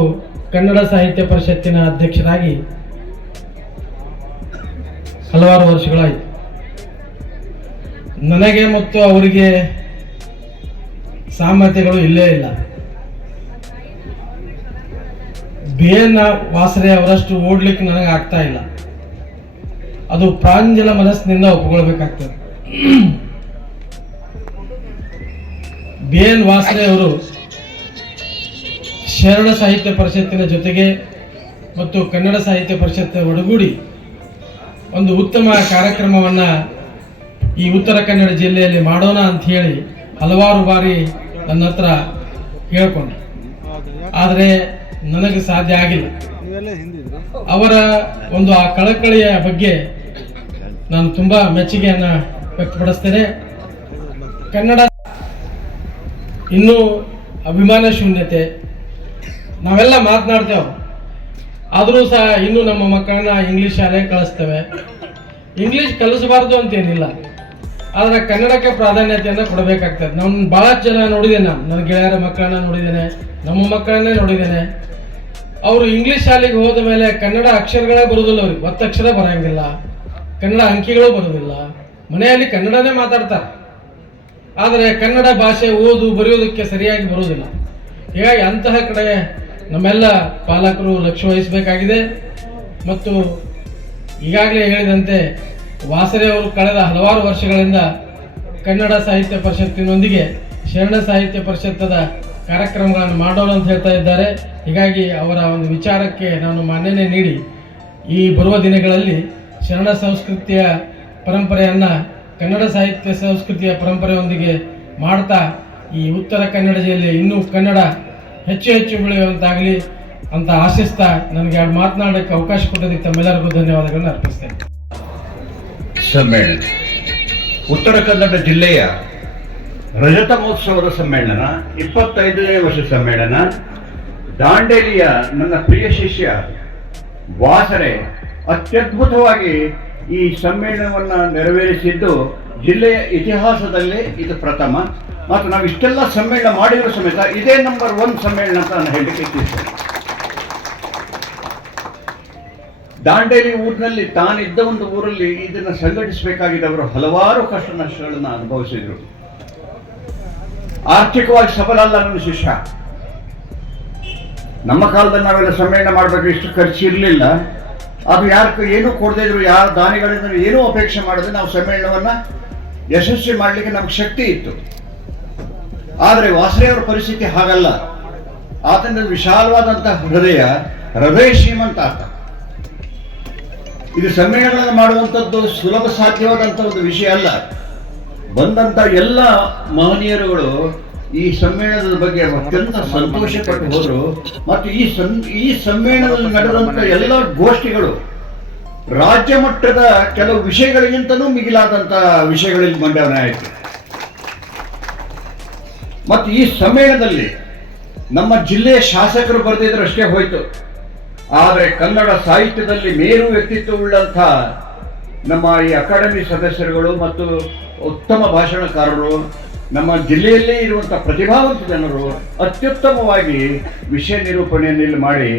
ಕನ್ನಡ ಸಾಹಿತ್ಯ ಪರಿಷತ್ತಿನ ಅಧ್ಯಕ್ಷರಾಗಿ ಹಲವಾರು ವರ್ಷಗಳಾಯಿತು. ನನಗೆ ಮತ್ತು ಅವರಿಗೆ ಸಾಮರ್ಥ್ಯಗಳು ಇಲ್ಲೇ ಇಲ್ಲ. BN ವಾಸರೆ ಅವರಷ್ಟು ಓಡ್ಲಿಕ್ಕೆ ನನಗೆ ಆಗ್ತಾ ಇಲ್ಲ. ಅದು ಪ್ರಾಂಜಲ ಮನಸ್ಸಿನಿಂದ ಒಪ್ಪಿಕೊಳ್ಬೇಕಾಗ್ತದೆ. BN ವಾಸರೆ ಅವರು ಶರಣ ಸಾಹಿತ್ಯ ಪರಿಷತ್ತಿನ ಜೊತೆಗೆ ಮತ್ತು ಕನ್ನಡ ಸಾಹಿತ್ಯ ಪರಿಷತ್ ಒಡಗೂಡಿ ಒಂದು ಉತ್ತಮ ಕಾರ್ಯಕ್ರಮವನ್ನು ಈ ಉತ್ತರ ಕನ್ನಡ ಜಿಲ್ಲೆಯಲ್ಲಿ ಮಾಡೋಣ ಅಂತ ಹೇಳಿ ಹಲವಾರು ಬಾರಿ ನನ್ನ ಹತ್ರ ಹೇಳ್ಕೊಂಡೆ. ಆದರೆ ನನಗೆ ಸಾಧ್ಯ ಆಗಿಲ್ಲ. ಅವರ ಒಂದು ಆ ಕಳಕಳಿಯ ಬಗ್ಗೆ ನಾನು ತುಂಬಾ ಮೆಚ್ಚುಗೆಯನ್ನು ವ್ಯಕ್ತಪಡಿಸ್ತೇನೆ. ಕನ್ನಡ ಇನ್ನೂ ಅಭಿಮಾನ ಶೂನ್ಯತೆ, ನಾವೆಲ್ಲ ಮಾತನಾಡ್ತೇವೆ, ಆದರೂ ಸಹ ಇನ್ನೂ ನಮ್ಮ ಮಕ್ಕಳನ್ನ ಇಂಗ್ಲೀಷ್ ಶಾಲೆಗೆ ಕಳಿಸ್ತೇವೆ. ಇಂಗ್ಲೀಷ್ ಕಲಿಸಬಾರ್ದು ಅಂತೇನಿಲ್ಲ, ಆದರೆ ಕನ್ನಡಕ್ಕೆ ಪ್ರಾಧಾನ್ಯತೆಯನ್ನು ಕೊಡಬೇಕಾಗ್ತದೆ. ನಾನು ಭಾಳ ಜನ ನೋಡಿದ್ದೇನೆ, ನನ್ನ ಗೆಳೆಯರ ಮಕ್ಕಳನ್ನ ನೋಡಿದ್ದೇನೆ, ನಮ್ಮ ಮಕ್ಕಳನ್ನೇ ನೋಡಿದ್ದೇನೆ. ಅವರು ಇಂಗ್ಲೀಷ್ ಶಾಲೆಗೆ ಹೋದ ಮೇಲೆ ಕನ್ನಡ ಅಕ್ಷರಗಳೇ ಬರೋದಿಲ್ಲ, ಅವ್ರಿಗೆ ಒತ್ತಕ್ಷರ ಬರೋಂಗಿಲ್ಲ, ಕನ್ನಡ ಅಂಕಿಗಳು ಬರೋದಿಲ್ಲ. ಮನೆಯಲ್ಲಿ ಕನ್ನಡನೇ ಮಾತಾಡ್ತಾರೆ, ಆದರೆ ಕನ್ನಡ ಭಾಷೆ ಓದು ಬರೆಯೋದಕ್ಕೆ ಸರಿಯಾಗಿ ಬರೋದಿಲ್ಲ. ಹೀಗಾಗಿ ಅಂತಹ ಕಡೆ ನಮ್ಮೆಲ್ಲ ಪಾಲಕರು ಲಕ್ಷ್ಯ ವಹಿಸಬೇಕಾಗಿದೆ. ಮತ್ತು ಈಗಾಗಲೇ ಹೇಳಿದಂತೆ ವಾಸರೆ ಅವರು ಕಳೆದ ಹಲವಾರು ವರ್ಷಗಳಿಂದ ಕನ್ನಡ ಸಾಹಿತ್ಯ ಪರಿಷತ್ತಿನೊಂದಿಗೆ ಶರಣ ಸಾಹಿತ್ಯ ಪರಿಷತ್ತದ ಕಾರ್ಯಕ್ರಮಗಳನ್ನು ಮಾಡೋಣ ಅಂತ ಹೇಳ್ತಾ ಇದ್ದಾರೆ. ಹೀಗಾಗಿ ಅವರ ಒಂದು ವಿಚಾರಕ್ಕೆ ನಾನು ಮಾನ್ಯತೆ ನೀಡಿ ಈ ಬರುವ ದಿನಗಳಲ್ಲಿ ಶರಣ ಸಂಸ್ಕೃತಿಯ ಪರಂಪರೆಯನ್ನು ಕನ್ನಡ ಸಾಹಿತ್ಯ ಸಂಸ್ಕೃತಿಯ ಪರಂಪರೆಯೊಂದಿಗೆ ಮಾಡ್ತಾ ಈ ಉತ್ತರ ಕನ್ನಡ ಜಿಲ್ಲೆ ಇನ್ನೂ ಕನ್ನಡ ಹೆಚ್ಚು ಹೆಚ್ಚು ಬೆಳೆಯುವಂತಾಗಲಿ ಅಂತ ಆಶಿಸ್ತಾ ನನಗೆ ಮಾತನಾಡೋಕ್ಕೆ ಅವಕಾಶ ಕೊಟ್ಟದಕ್ಕೆ ತಮ್ಮೆಲ್ಲರಿಗೂ ಧನ್ಯವಾದಗಳನ್ನು ಅರ್ಪಿಸ್ತೇನೆ. ಸಮ್ಮೇಳನ ಉತ್ತರ ಕನ್ನಡ ಜಿಲ್ಲೆಯ ರಜತ ಮಹೋತ್ಸವದ ಸಮ್ಮೇಳನ, 25ನೇ ವರ್ಷ ಸಮ್ಮೇಳನ. ದಾಂಡೇಲಿಯ ನನ್ನ ಪ್ರಿಯ ಶಿಷ್ಯ ವಾಸರೆ ಅತ್ಯದ್ಭುತವಾಗಿ ಈ ಸಮ್ಮೇಳನವನ್ನು ನೆರವೇರಿಸಿದ್ದು ಜಿಲ್ಲೆಯ ಇತಿಹಾಸದಲ್ಲೇ ಇದು ಪ್ರಥಮ. ಮತ್ತು ನಾವು ಇಷ್ಟೆಲ್ಲ ಸಮ್ಮೇಳನ ಮಾಡಿದರೂ ಸಮೇತ ಇದೇ ನಂಬರ್ 1 ಸಮ್ಮೇಳನ ಅಂತ ನಾನು ಹೇಳಲಿಕ್ಕೆ ಇಚ್ಛಿಸ್ತೇನೆ. ದಾಂಡೇಲಿ ಊರಿನಲ್ಲಿ ತಾನಿದ್ದ ಒಂದು ಊರಲ್ಲಿ ಇದನ್ನು ಸಂಘಟಿಸಬೇಕಾಗಿದ್ದವರು ಹಲವಾರು ಕಷ್ಟ ನಷ್ಟಗಳನ್ನು ಅನುಭವಿಸಿದರು. ಆರ್ಥಿಕವಾಗಿ ಸಬಲ ಅಲ್ಲ ನನ್ನ ಶಿಷ್ಯ. ನಮ್ಮ ಕಾಲದಲ್ಲಿ ನಾವೆಲ್ಲ ಸಮ್ಮೇಳನ ಮಾಡಬೇಕು, ಇಷ್ಟು ಖರ್ಚು ಇರಲಿಲ್ಲ. ಅದು ಯಾರು ಏನೂ ಕೊಡದೇ ಇದ್ರು, ಯಾರು ದಾನಿಗಳಿಂದ ಏನೂ ಅಪೇಕ್ಷೆ ಮಾಡದೆ ನಾವು ಸಮ್ಮೇಳನವನ್ನು ಯಶಸ್ವಿ ಮಾಡಲಿಕ್ಕೆ ನಮ್ಗೆ ಶಕ್ತಿ ಇತ್ತು. ಆದರೆ ವಾಸರೆಯವರ ಪರಿಸ್ಥಿತಿ ಹಾಗಲ್ಲ. ಆತನ ವಿಶಾಲವಾದಂತಹ ಹೃದಯ ಶ್ರೀಮಂತ ಆತ. ಇದು ಸಮ್ಮೇಳನ ಮಾಡುವಂಥದ್ದು ಸುಲಭ ಸಾಧ್ಯವಾದಂಥ ಒಂದು ವಿಷಯ ಅಲ್ಲ. ಬಂದಂಥ ಎಲ್ಲ ಮಹನೀಯರುಗಳು ಈ ಸಮ್ಮೇಳನದ ಬಗ್ಗೆ ಅತ್ಯಂತ ಸಂತೋಷ ಪಟ್ಟು ಹೋದರು. ಮತ್ತು ಈ ಸಮ್ಮೇಳನದಲ್ಲಿ ನಡೆದಂಥ ಎಲ್ಲ ಗೋಷ್ಠಿಗಳು ರಾಜ್ಯ ಮಟ್ಟದ ಕೆಲವು ವಿಷಯಗಳಿಗಿಂತಲೂ ಮಿಗಿಲಾದಂಥ ವಿಷಯಗಳಲ್ಲಿ ಮಂಡನೆ ಆಯಿತು. ಮತ್ತು ಈ ಸಮ್ಮೇಳನದಲ್ಲಿ ನಮ್ಮ ಜಿಲ್ಲೆಯ ಶಾಸಕರು ಬರೆದಿದ್ರು ಅಷ್ಟೇ ಹೋಯಿತು. ಆದರೆ ಕನ್ನಡ ಸಾಹಿತ್ಯದಲ್ಲಿ ಮೇರು ವ್ಯಕ್ತಿತ್ವವುಳ್ಳಂಥ ನಮ್ಮ ಈ ಅಕಾಡೆಮಿ ಸದಸ್ಯರುಗಳು ಮತ್ತು ಉತ್ತಮ ಭಾಷಣಕಾರರು, ನಮ್ಮ ಜಿಲ್ಲೆಯಲ್ಲೇ ಇರುವಂಥ ಪ್ರತಿಭಾವಂತ ಜನರು ಅತ್ಯುತ್ತಮವಾಗಿ ವಿಷಯ ನಿರೂಪಣೆಯನ್ನು ಮಾಡಿ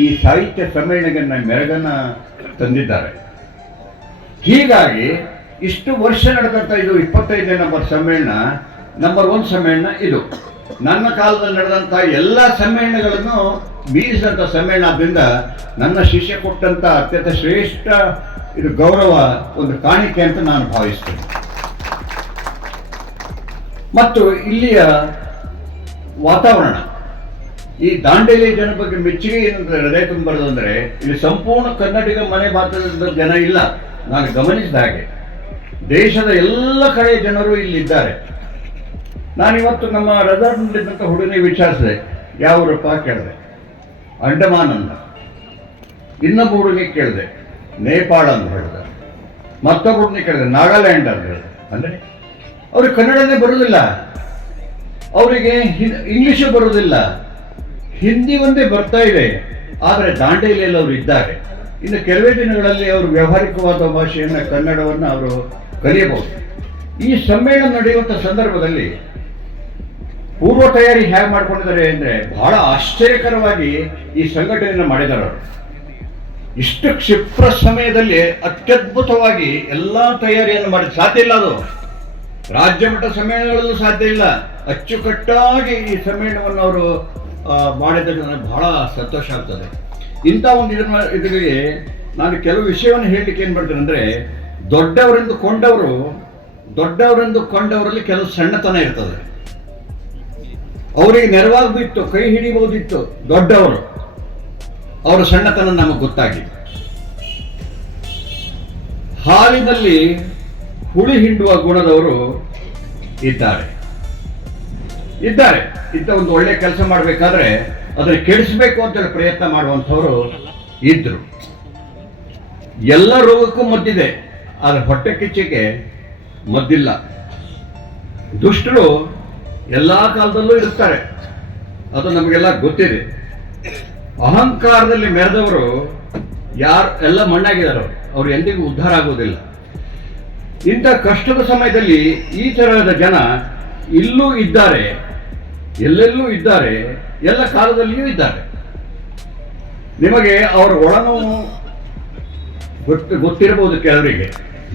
ಈ ಸಾಹಿತ್ಯ ಸಮ್ಮೇಳನಕ್ಕೆ ಮೆರಗನ್ನು ತಂದಿದ್ದಾರೆ. ಹೀಗಾಗಿ ಇಷ್ಟು ವರ್ಷ ನಡೆದಂಥ ಇದು 25ನೇ ನಂಬರ್ ಸಮ್ಮೇಳನ, ನಂಬರ್ 1 ಸಮ್ಮೇಳನ ಇದು. ನನ್ನ ಕಾಲದಲ್ಲಿ ನಡೆದಂಥ ಎಲ್ಲ ಸಮ್ಮೇಳನಗಳನ್ನು ಮೀರಿಸಿದಂಥ ಸಮ್ಮೇಳನ. ಆದ್ದರಿಂದ ನನ್ನ ಶಿಷ್ಯ ಕೊಟ್ಟಂಥ ಅತ್ಯಂತ ಶ್ರೇಷ್ಠ ಇದು ಗೌರವ, ಒಂದು ಕಾಣಿಕೆ ಅಂತ ನಾನು ಭಾವಿಸ್ತೇನೆ. ಮತ್ತು ಇಲ್ಲಿಯ ವಾತಾವರಣ, ಈ ದಾಂಡೇಲಿ ಜನ ಬಗ್ಗೆ ಮೆಚ್ಚುಗೆ ಏನಂದ್ರೆ ಹೃದಯ ತುಂಬಾರದು ಅಂದರೆ, ಇಲ್ಲಿ ಸಂಪೂರ್ಣ ಕನ್ನಡಿಗ ಮನೆ ಮಾತಾಡಿದ ಜನ ಇಲ್ಲ. ನಾನು ಗಮನಿಸಿದ ಹಾಗೆ ದೇಶದ ಎಲ್ಲ ಕಡೆಯ ಜನರು ಇಲ್ಲಿದ್ದಾರೆ. ನಾನಿವತ್ತು ನಮ್ಮ ರೆಸಾರ್ಟ್ನಲ್ಲಿದ್ದಂಥ ಹುಡುಗನಿಗೆ ವಿಚಾರಿಸಿದೆ, ಯಾವೂರಪ್ಪ ಕೇಳಿದೆ. ಅಂಡಮಾನ್ ಅಂದ. ಇನ್ನೊಬ್ಬ ಹುಡುಗನಿಗೆ ಕೇಳಿದೆ, ನೇಪಾಳ ಅಂತ ಹೇಳಿದೆ. ಮತ್ತೊಬ್ಬ ಹುಡುಗನಿಗೆ ಕೇಳಿದೆ, ನಾಗಾಲ್ಯಾಂಡ್ ಅಂತ ಹೇಳಿದೆ. ಅಂದರೆ ಅವ್ರಿಗೆ ಕನ್ನಡನೇ ಬರೋದಿಲ್ಲ, ಅವರಿಗೆ ಇಂಗ್ಲಿಷು ಬರೋದಿಲ್ಲ, ಹಿಂದಿ ಒಂದೇ ಬರ್ತಾ ಇದೆ. ಆದರೆ ದಾಂಡೇಲಿಯಲ್ಲಿ ಅವರು ಇದ್ದಾರೆ. ಇನ್ನು ಕೆಲವೇ ದಿನಗಳಲ್ಲಿ ಅವರು ವ್ಯಾವಹಾರಿಕವಾದ ಭಾಷೆಯನ್ನು ಕನ್ನಡವನ್ನು ಅವರು ಕಲಿಯಬಹುದು. ಈ ಸಮ್ಮೇಳನ ನಡೆಯುವಂಥ ಸಂದರ್ಭದಲ್ಲಿ ಪೂರ್ವ ತಯಾರಿ ಹೇಗೆ ಮಾಡ್ಕೊಂಡಿದ್ದಾರೆ ಅಂದರೆ, ಬಹಳ ಆಶ್ಚರ್ಯಕರವಾಗಿ ಈ ಸಂಘಟನೆಯನ್ನು ಮಾಡಿದ್ದಾರೆ ಅವರು. ಇಷ್ಟು ಕ್ಷಿಪ್ರ ಸಮಯದಲ್ಲಿ ಅತ್ಯದ್ಭುತವಾಗಿ ಎಲ್ಲ ತಯಾರಿಯನ್ನು ಮಾಡಿ, ಸಾಧ್ಯ ಇಲ್ಲ, ಅದು ರಾಜ್ಯ ಮಟ್ಟ ಸಮ್ಮೇಳನಗಳಲ್ಲೂ ಸಾಧ್ಯ ಇಲ್ಲ. ಅಚ್ಚುಕಟ್ಟಾಗಿ ಈ ಸಮ್ಮೇಳನವನ್ನು ಅವರು ಮಾಡಿದರೆ ನನಗೆ ಬಹಳ ಸಂತೋಷ ಆಗ್ತದೆ. ಇಂಥ ಒಂದು ಇದರಿಗೆ ನಾನು ಕೆಲವು ವಿಷಯವನ್ನು ಹೇಳಲಿಕ್ಕೆ ಏನು ಮಾಡ್ತೇನೆ ಅಂದರೆ, ದೊಡ್ಡವರೆಂದು ಕೊಂಡವರಲ್ಲಿ ಕೆಲವು ಸಣ್ಣತನ ಇರ್ತದೆ. ಅವರಿಗೆ ನೆರವಾಗಬೇಕಿತ್ತು, ಕೈ ಹಿಡಿಬಹುದಿತ್ತು ದೊಡ್ಡವರು. ಅವರ ಸಣ್ಣತನ ನಮಗೆ ಗೊತ್ತಾಗಿ, ಹಾಲಿನಲ್ಲಿ ಹುಳಿ ಹಿಂಡುವ ಗುಣದವರು ಇದ್ದಾರೆ. ಇಂಥ ಒಂದು ಒಳ್ಳೆ ಕೆಲಸ ಮಾಡಬೇಕಾದ್ರೆ ಅದನ್ನು ಕೆಡಿಸಬೇಕು ಅಂತೇಳಿ ಪ್ರಯತ್ನ ಮಾಡುವಂಥವರು ಇದ್ರು. ಎಲ್ಲ ರೋಗಕ್ಕೂ ಮದ್ದಿದೆ, ಆದರೆ ಹೊಟ್ಟೆ ಕಿಚ್ಚಿಗೆ ಮದ್ದಿಲ್ಲ. ದುಷ್ಟರು ಎಲ್ಲ ಕಾಲದಲ್ಲೂ ಇರ್ತಾರೆ, ಅದು ನಮಗೆಲ್ಲ ಗೊತ್ತಿದೆ. ಅಹಂಕಾರದಲ್ಲಿ ಮೆರೆದವರು ಯಾರು ಎಲ್ಲ ಮಣ್ಣಾಗಿದ್ದಾರೆ, ಅವರು ಎಂದಿಗೂ ಉದ್ಧಾರ ಆಗುವುದಿಲ್ಲ. ಇಂಥ ಕಷ್ಟದ ಸಮಯದಲ್ಲಿ ಈ ತರಹದ ಜನ ಇಲ್ಲೂ ಇದ್ದಾರೆ, ಎಲ್ಲೆಲ್ಲೂ ಇದ್ದಾರೆ, ಎಲ್ಲ ಕಾಲದಲ್ಲಿಯೂ ಇದ್ದಾರೆ. ನಿಮಗೆ ಅವರ ಒಳನೋವು ಗೊತ್ತಿರಬಹುದು ಕೆಲವರಿಗೆ,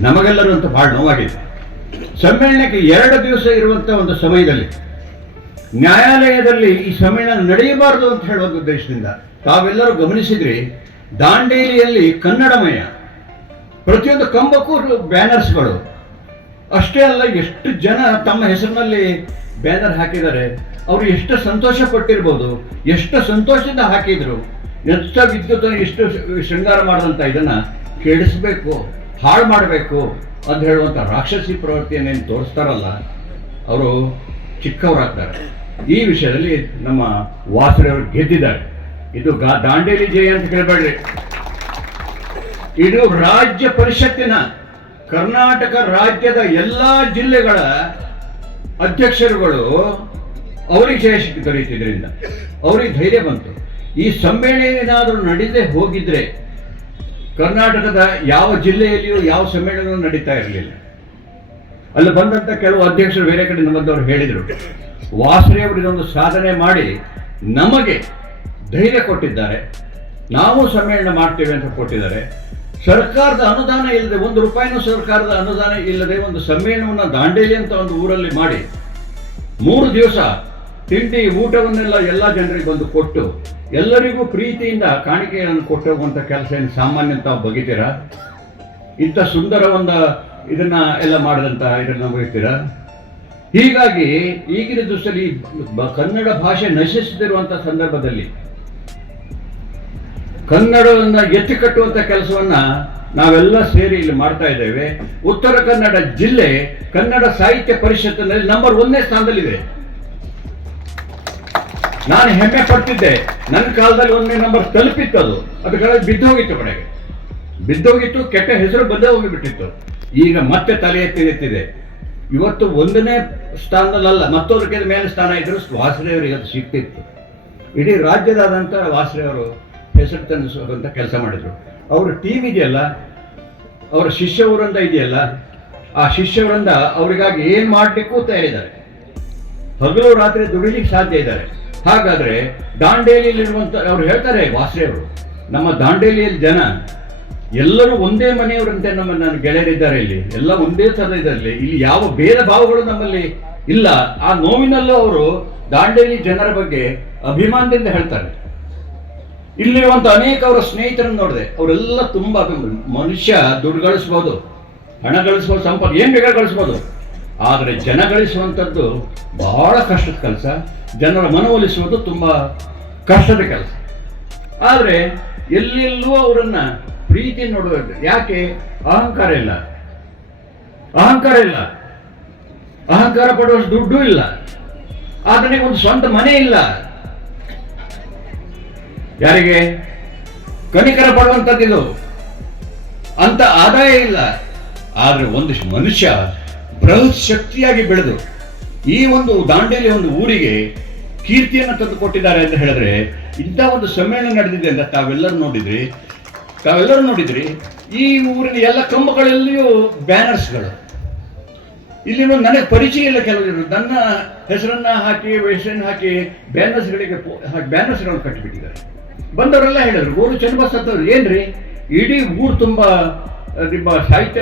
ನಮಗೆಲ್ಲರೂ ಅಂತ ಬಹಳ ನೋವಾಗಿದೆ. ಸಮ್ಮೇಳನಕ್ಕೆ 2 ದಿವಸ ಇರುವಂಥ ಒಂದು ಸಮಯದಲ್ಲಿ ನ್ಯಾಯಾಲಯದಲ್ಲಿ ಈ ಸಮ್ಮೇಳನ ನಡೆಯಬಾರದು ಅಂತ ಹೇಳುವ ಉದ್ದೇಶದಿಂದ ತಾವೆಲ್ಲರೂ ಗಮನಿಸಿದ್ರಿ, ದಾಂಡೇಲಿಯಲ್ಲಿ ಕನ್ನಡಮಯ, ಪ್ರತಿಯೊಂದು ಕಂಬಕ್ಕೂ ಬ್ಯಾನರ್ಸ್ಗಳು. ಅಷ್ಟೇ ಅಲ್ಲ, ಎಷ್ಟು ಜನ ತಮ್ಮ ಹೆಸರಿನಲ್ಲಿ ಬ್ಯಾನರ್ ಹಾಕಿದ್ದಾರೆ. ಅವರು ಎಷ್ಟು ಸಂತೋಷ ಪಟ್ಟಿರ್ಬೋದು, ಎಷ್ಟು ಸಂತೋಷದಿಂದ ಹಾಕಿದ್ರು. ಎಷ್ಟು ವಿದ್ಯುತ್, ಎಷ್ಟು ಶೃಂಗಾರ ಮಾಡಿದಂಥ ಇದನ್ನು ಕೆಡಿಸ್ಬೇಕು, ಹಾಳು ಮಾಡಬೇಕು ಅಂತ ಹೇಳುವಂಥ ರಾಕ್ಷಸಿ ಪ್ರವೃತ್ತಿಯನ್ನೇನು ತೋರಿಸ್ತಾರಲ್ಲ, ಅವರು ಚಿಕ್ಕವರಾಗ್ತಾರೆ. ಈ ವಿಷಯದಲ್ಲಿ ನಮ್ಮ ವಾಸರೆಯವರು ಗೆದ್ದಿದ್ದಾರೆ. ಇದು ದಾಂಡೇಲಿ ಜಯ ಅಂತ ಕೇಳಬೇಡ್ರಿ, ಇದು ರಾಜ್ಯ ಪರಿಷತ್ತಿನ ಕರ್ನಾಟಕ ರಾಜ್ಯದ ಎಲ್ಲ ಜಿಲ್ಲೆಗಳ ಅಧ್ಯಕ್ಷರುಗಳು ಅವರಿಗೆ ಜಯಶಕ್ತಿ ದೊರೆಯುತ್ತಿದ್ದರಿಂದ ಅವರಿಗೆ ಧೈರ್ಯ ಬಂತು. ಈ ಸಮ್ಮೇಳನ ಏನಾದರೂ ನಡೆದೇ ಹೋಗಿದ್ರೆ ಕರ್ನಾಟಕದ ಯಾವ ಜಿಲ್ಲೆಯಲ್ಲಿಯೂ ಯಾವ ಸಮ್ಮೇಳನವೂ ನಡೀತಾ ಇರಲಿಲ್ಲ. ಅಲ್ಲಿ ಬಂದಂಥ ಕೆಲವು ಅಧ್ಯಕ್ಷರು ಬೇರೆ ಕಡೆ ಬಂದವರು ಹೇಳಿದರು, ವಾಸರೆ ಅವರು ಇದೊಂದು ಸಾಧನೆ ಮಾಡಿ ನಮಗೆ ಧೈರ್ಯ ಕೊಟ್ಟಿದ್ದಾರೆ, ನಾವು ಸಮ್ಮೇಳನ ಮಾಡ್ತೇವೆ ಅಂತ ಕೊಟ್ಟಿದ್ದಾರೆ. ಸರ್ಕಾರದ ಅನುದಾನ ಇಲ್ಲದೆ, 1 ರೂಪಾಯಿನೂ ಸರ್ಕಾರದ ಅನುದಾನ ಇಲ್ಲದೆ ಒಂದು ಸಮ್ಮೇಳನವನ್ನು ದಾಂಡೇಲಿ ಅಂತ ಒಂದು ಊರಲ್ಲಿ ಮಾಡಿ 3 ದಿವಸ ತಿಂಡಿ ಊಟವನ್ನೆಲ್ಲ ಎಲ್ಲ ಜನರಿಗೆ ಬಂದು ಕೊಟ್ಟು ಎಲ್ಲರಿಗೂ ಪ್ರೀತಿಯಿಂದ ಕಾಣಿಕೆಯನ್ನು ಕೊಟ್ಟು ಹೋಗುವಂಥ ಕೆಲಸ ಏನು ಸಾಮಾನ್ಯ ಅಂತ ತಾವು ಬಗೆತೀರಾ? ಇಂಥ ಸುಂದರ ಒಂದು ಇದನ್ನ ಎಲ್ಲ ಮಾಡಿದಂಥ ಇದನ್ನ ಬಗೆತೀರಾ? ಹೀಗಾಗಿ ಈಗಿನ ದೃಷ್ಟಿಯಲ್ಲಿ ಕನ್ನಡ ಭಾಷೆ ನಶಿಸುತ್ತಿರುವಂಥ ಸಂದರ್ಭದಲ್ಲಿ ಕನ್ನಡವನ್ನು ಎತ್ತಿ ಕಟ್ಟುವಂಥ ಕೆಲಸವನ್ನ ನಾವೆಲ್ಲ ಸೇರಿ ಇಲ್ಲಿ ಮಾಡ್ತಾ ಇದ್ದೇವೆ. ಉತ್ತರ ಕನ್ನಡ ಜಿಲ್ಲೆ ಕನ್ನಡ ಸಾಹಿತ್ಯ ಪರಿಷತ್ತಿನಲ್ಲಿ ನಂಬರ್ 1ನೇ ಸ್ಥಾನದಲ್ಲಿದೆ. ನಾನು ಹೆಮ್ಮೆ ಪಡ್ತಿದ್ದೆ, ನನ್ನ ಕಾಲದಲ್ಲಿ 1ನೇ ನಂಬರ್ ತಲುಪಿತ್ತು. ಅದು ಕೆಳಗೆ ಬಿದ್ದೋಗಿತ್ತು, ಕಡೆಗೆ ಬಿದ್ದೋಗಿತ್ತು, ಕೆಟ್ಟ ಹೆಸರು ಬಂದೇ ಹೋಗಿಬಿಟ್ಟಿತ್ತು. ಈಗ ಮತ್ತೆ ತಲೆ ಎತ್ತಿದೆ. ಇವತ್ತು 1ನೇ ಸ್ಥಾನದಲ್ಲ, ಮತ್ತೊಂದಕ್ಕೆ ಮೇಲೆ ಸ್ಥಾನ ಇದ್ರು ವಾಸರೆಯವರಿಗೆ ಅದು ಸಿಗ್ತಿತ್ತು. ಇಡೀ ರಾಜ್ಯದಾದಂಥ ವಾಸರೆಯವರು ಹೆಸರು ತನ್ನಿಸುವಂಥ ಕೆಲಸ ಮಾಡಿದ್ರು. ಅವರ ಟೀಮ್ ಇದೆಯಲ್ಲ, ಅವರ ಶಿಷ್ಯವೃಂದ ಇದೆಯಲ್ಲ, ಆ ಶಿಷ್ಯವೃಂದ ಅವರಿಗಾಗಿ ಏನು ಮಾಡಲಿಕ್ಕೂ ತಯಾರಿದ್ದಾರೆ. ಹಗಲು ರಾತ್ರಿ ದುಡಿಲಿಕ್ಕೆ ಸಾಧ್ಯ ಇದ್ದಾರೆ. ಹಾಗಾದ್ರೆ ದಾಂಡೇಲಿಯಲ್ಲಿರುವಂಥ ಅವ್ರು ಹೇಳ್ತಾರೆ, ವಾಸರೆಯವರು, ನಮ್ಮ ದಾಂಡೇಲಿಯಲ್ಲಿ ಜನ ಎಲ್ಲರೂ ಒಂದೇ ಮನೆಯವರಂತೆ ನನ್ನ ಗೆಳೆಯರಿದ್ದಾರೆ, ಇಲ್ಲಿ ಎಲ್ಲ ಒಂದೇ ಥರ ಇದ್ದಾರೆ, ಇಲ್ಲಿ ಯಾವ ಭೇದ ಭಾವಗಳು ನಮ್ಮಲ್ಲಿ ಇಲ್ಲ. ಆ ನೋವಿನಲ್ಲೂ ಅವರು ದಾಂಡೇಲಿ ಜನರ ಬಗ್ಗೆ ಅಭಿಮಾನದಿಂದ ಹೇಳ್ತಾರೆ. ಇಲ್ಲಿರುವಂಥ ಅನೇಕ ಅವರ ಸ್ನೇಹಿತರನ್ನು ನೋಡಿದೆ, ಅವರೆಲ್ಲ ತುಂಬಾ ಮನುಷ್ಯ ದುಡ್ಡು ಗಳಿಸ್ಬೋದು, ಹಣ ಗಳಿಸ್ಬೋದು, ಸಂಪತ್ತು ಏನು ಬೇಕಾದ್ರೆ ಗಳಿಸ್ಬೋದು, ಆದರೆ ಜನ ಗಳಿಸುವಂಥದ್ದು ಬಹಳ ಕಷ್ಟದ ಕೆಲಸ. ಜನರ ಮನವೊಲಿಸುವುದು ತುಂಬ ಕಷ್ಟದ ಕೆಲಸ. ಆದರೆ ಎಲ್ಲೆಲ್ಲೂ ಅವರನ್ನ ಪ್ರೀತಿ ನೋಡಬೇಕು. ಯಾಕೆ? ಅಹಂಕಾರ ಇಲ್ಲ, ಅಹಂಕಾರ ಪಡುವಷ್ಟು ದುಡ್ಡು ಇಲ್ಲ, ಆತನಿಗೆ ಒಂದು ಸ್ವಂತ ಮನೆ ಇಲ್ಲ. ಯಾರಿಗೆ ಕನಿಕರ ಪಡುವಂಥದ್ದಿದು, ಅಂತ ಆದಾಯ ಇಲ್ಲ. ಆದರೆ ಒಂದು ಮನುಷ್ಯ ಬೃಹತ್ ಶಕ್ತಿಯಾಗಿ ಬೆಳೆದು ಈ ಒಂದು ದಾಂಡೇಲಿ ಒಂದು ಊರಿಗೆ ಕೀರ್ತಿಯನ್ನು ತಂದು ಕೊಟ್ಟಿದ್ದಾರೆ ಅಂತ ಹೇಳಿದ್ರೆ, ಇಂಥ ಒಂದು ಸಮ್ಮೇಳನ ನಡೆದಿದೆ ಅಂತ ತಾವೆಲ್ಲರೂ ನೋಡಿದ್ರಿ. ಈ ಊರಿನ ಎಲ್ಲ ಕಂಬಗಳಲ್ಲಿಯೂ ಬ್ಯಾನರ್ಸ್ಗಳು. ಇಲ್ಲಿ ನನಗೆ ಪರಿಚಯ ಇಲ್ಲ, ಕೆಲವರು ನನ್ನ ಹೆಸರನ್ನ ಹಾಕಿ ಹೆಸರನ್ನು ಹಾಕಿ ಬ್ಯಾನರ್ಸ್ಗಳನ್ನು ಕಟ್ಟಿಬಿಟ್ಟಿದ್ದಾರೆ. ಬಂದವರೆಲ್ಲ ಹೇಳಿದ್ರು, ಗೋರು ಚನ್ನಬಸಪ್ಪನವರು, ಏನ್ರಿ ಇಡೀ ಊರು ತುಂಬ ನಿಮ್ಮ ಸಾಹಿತ್ಯ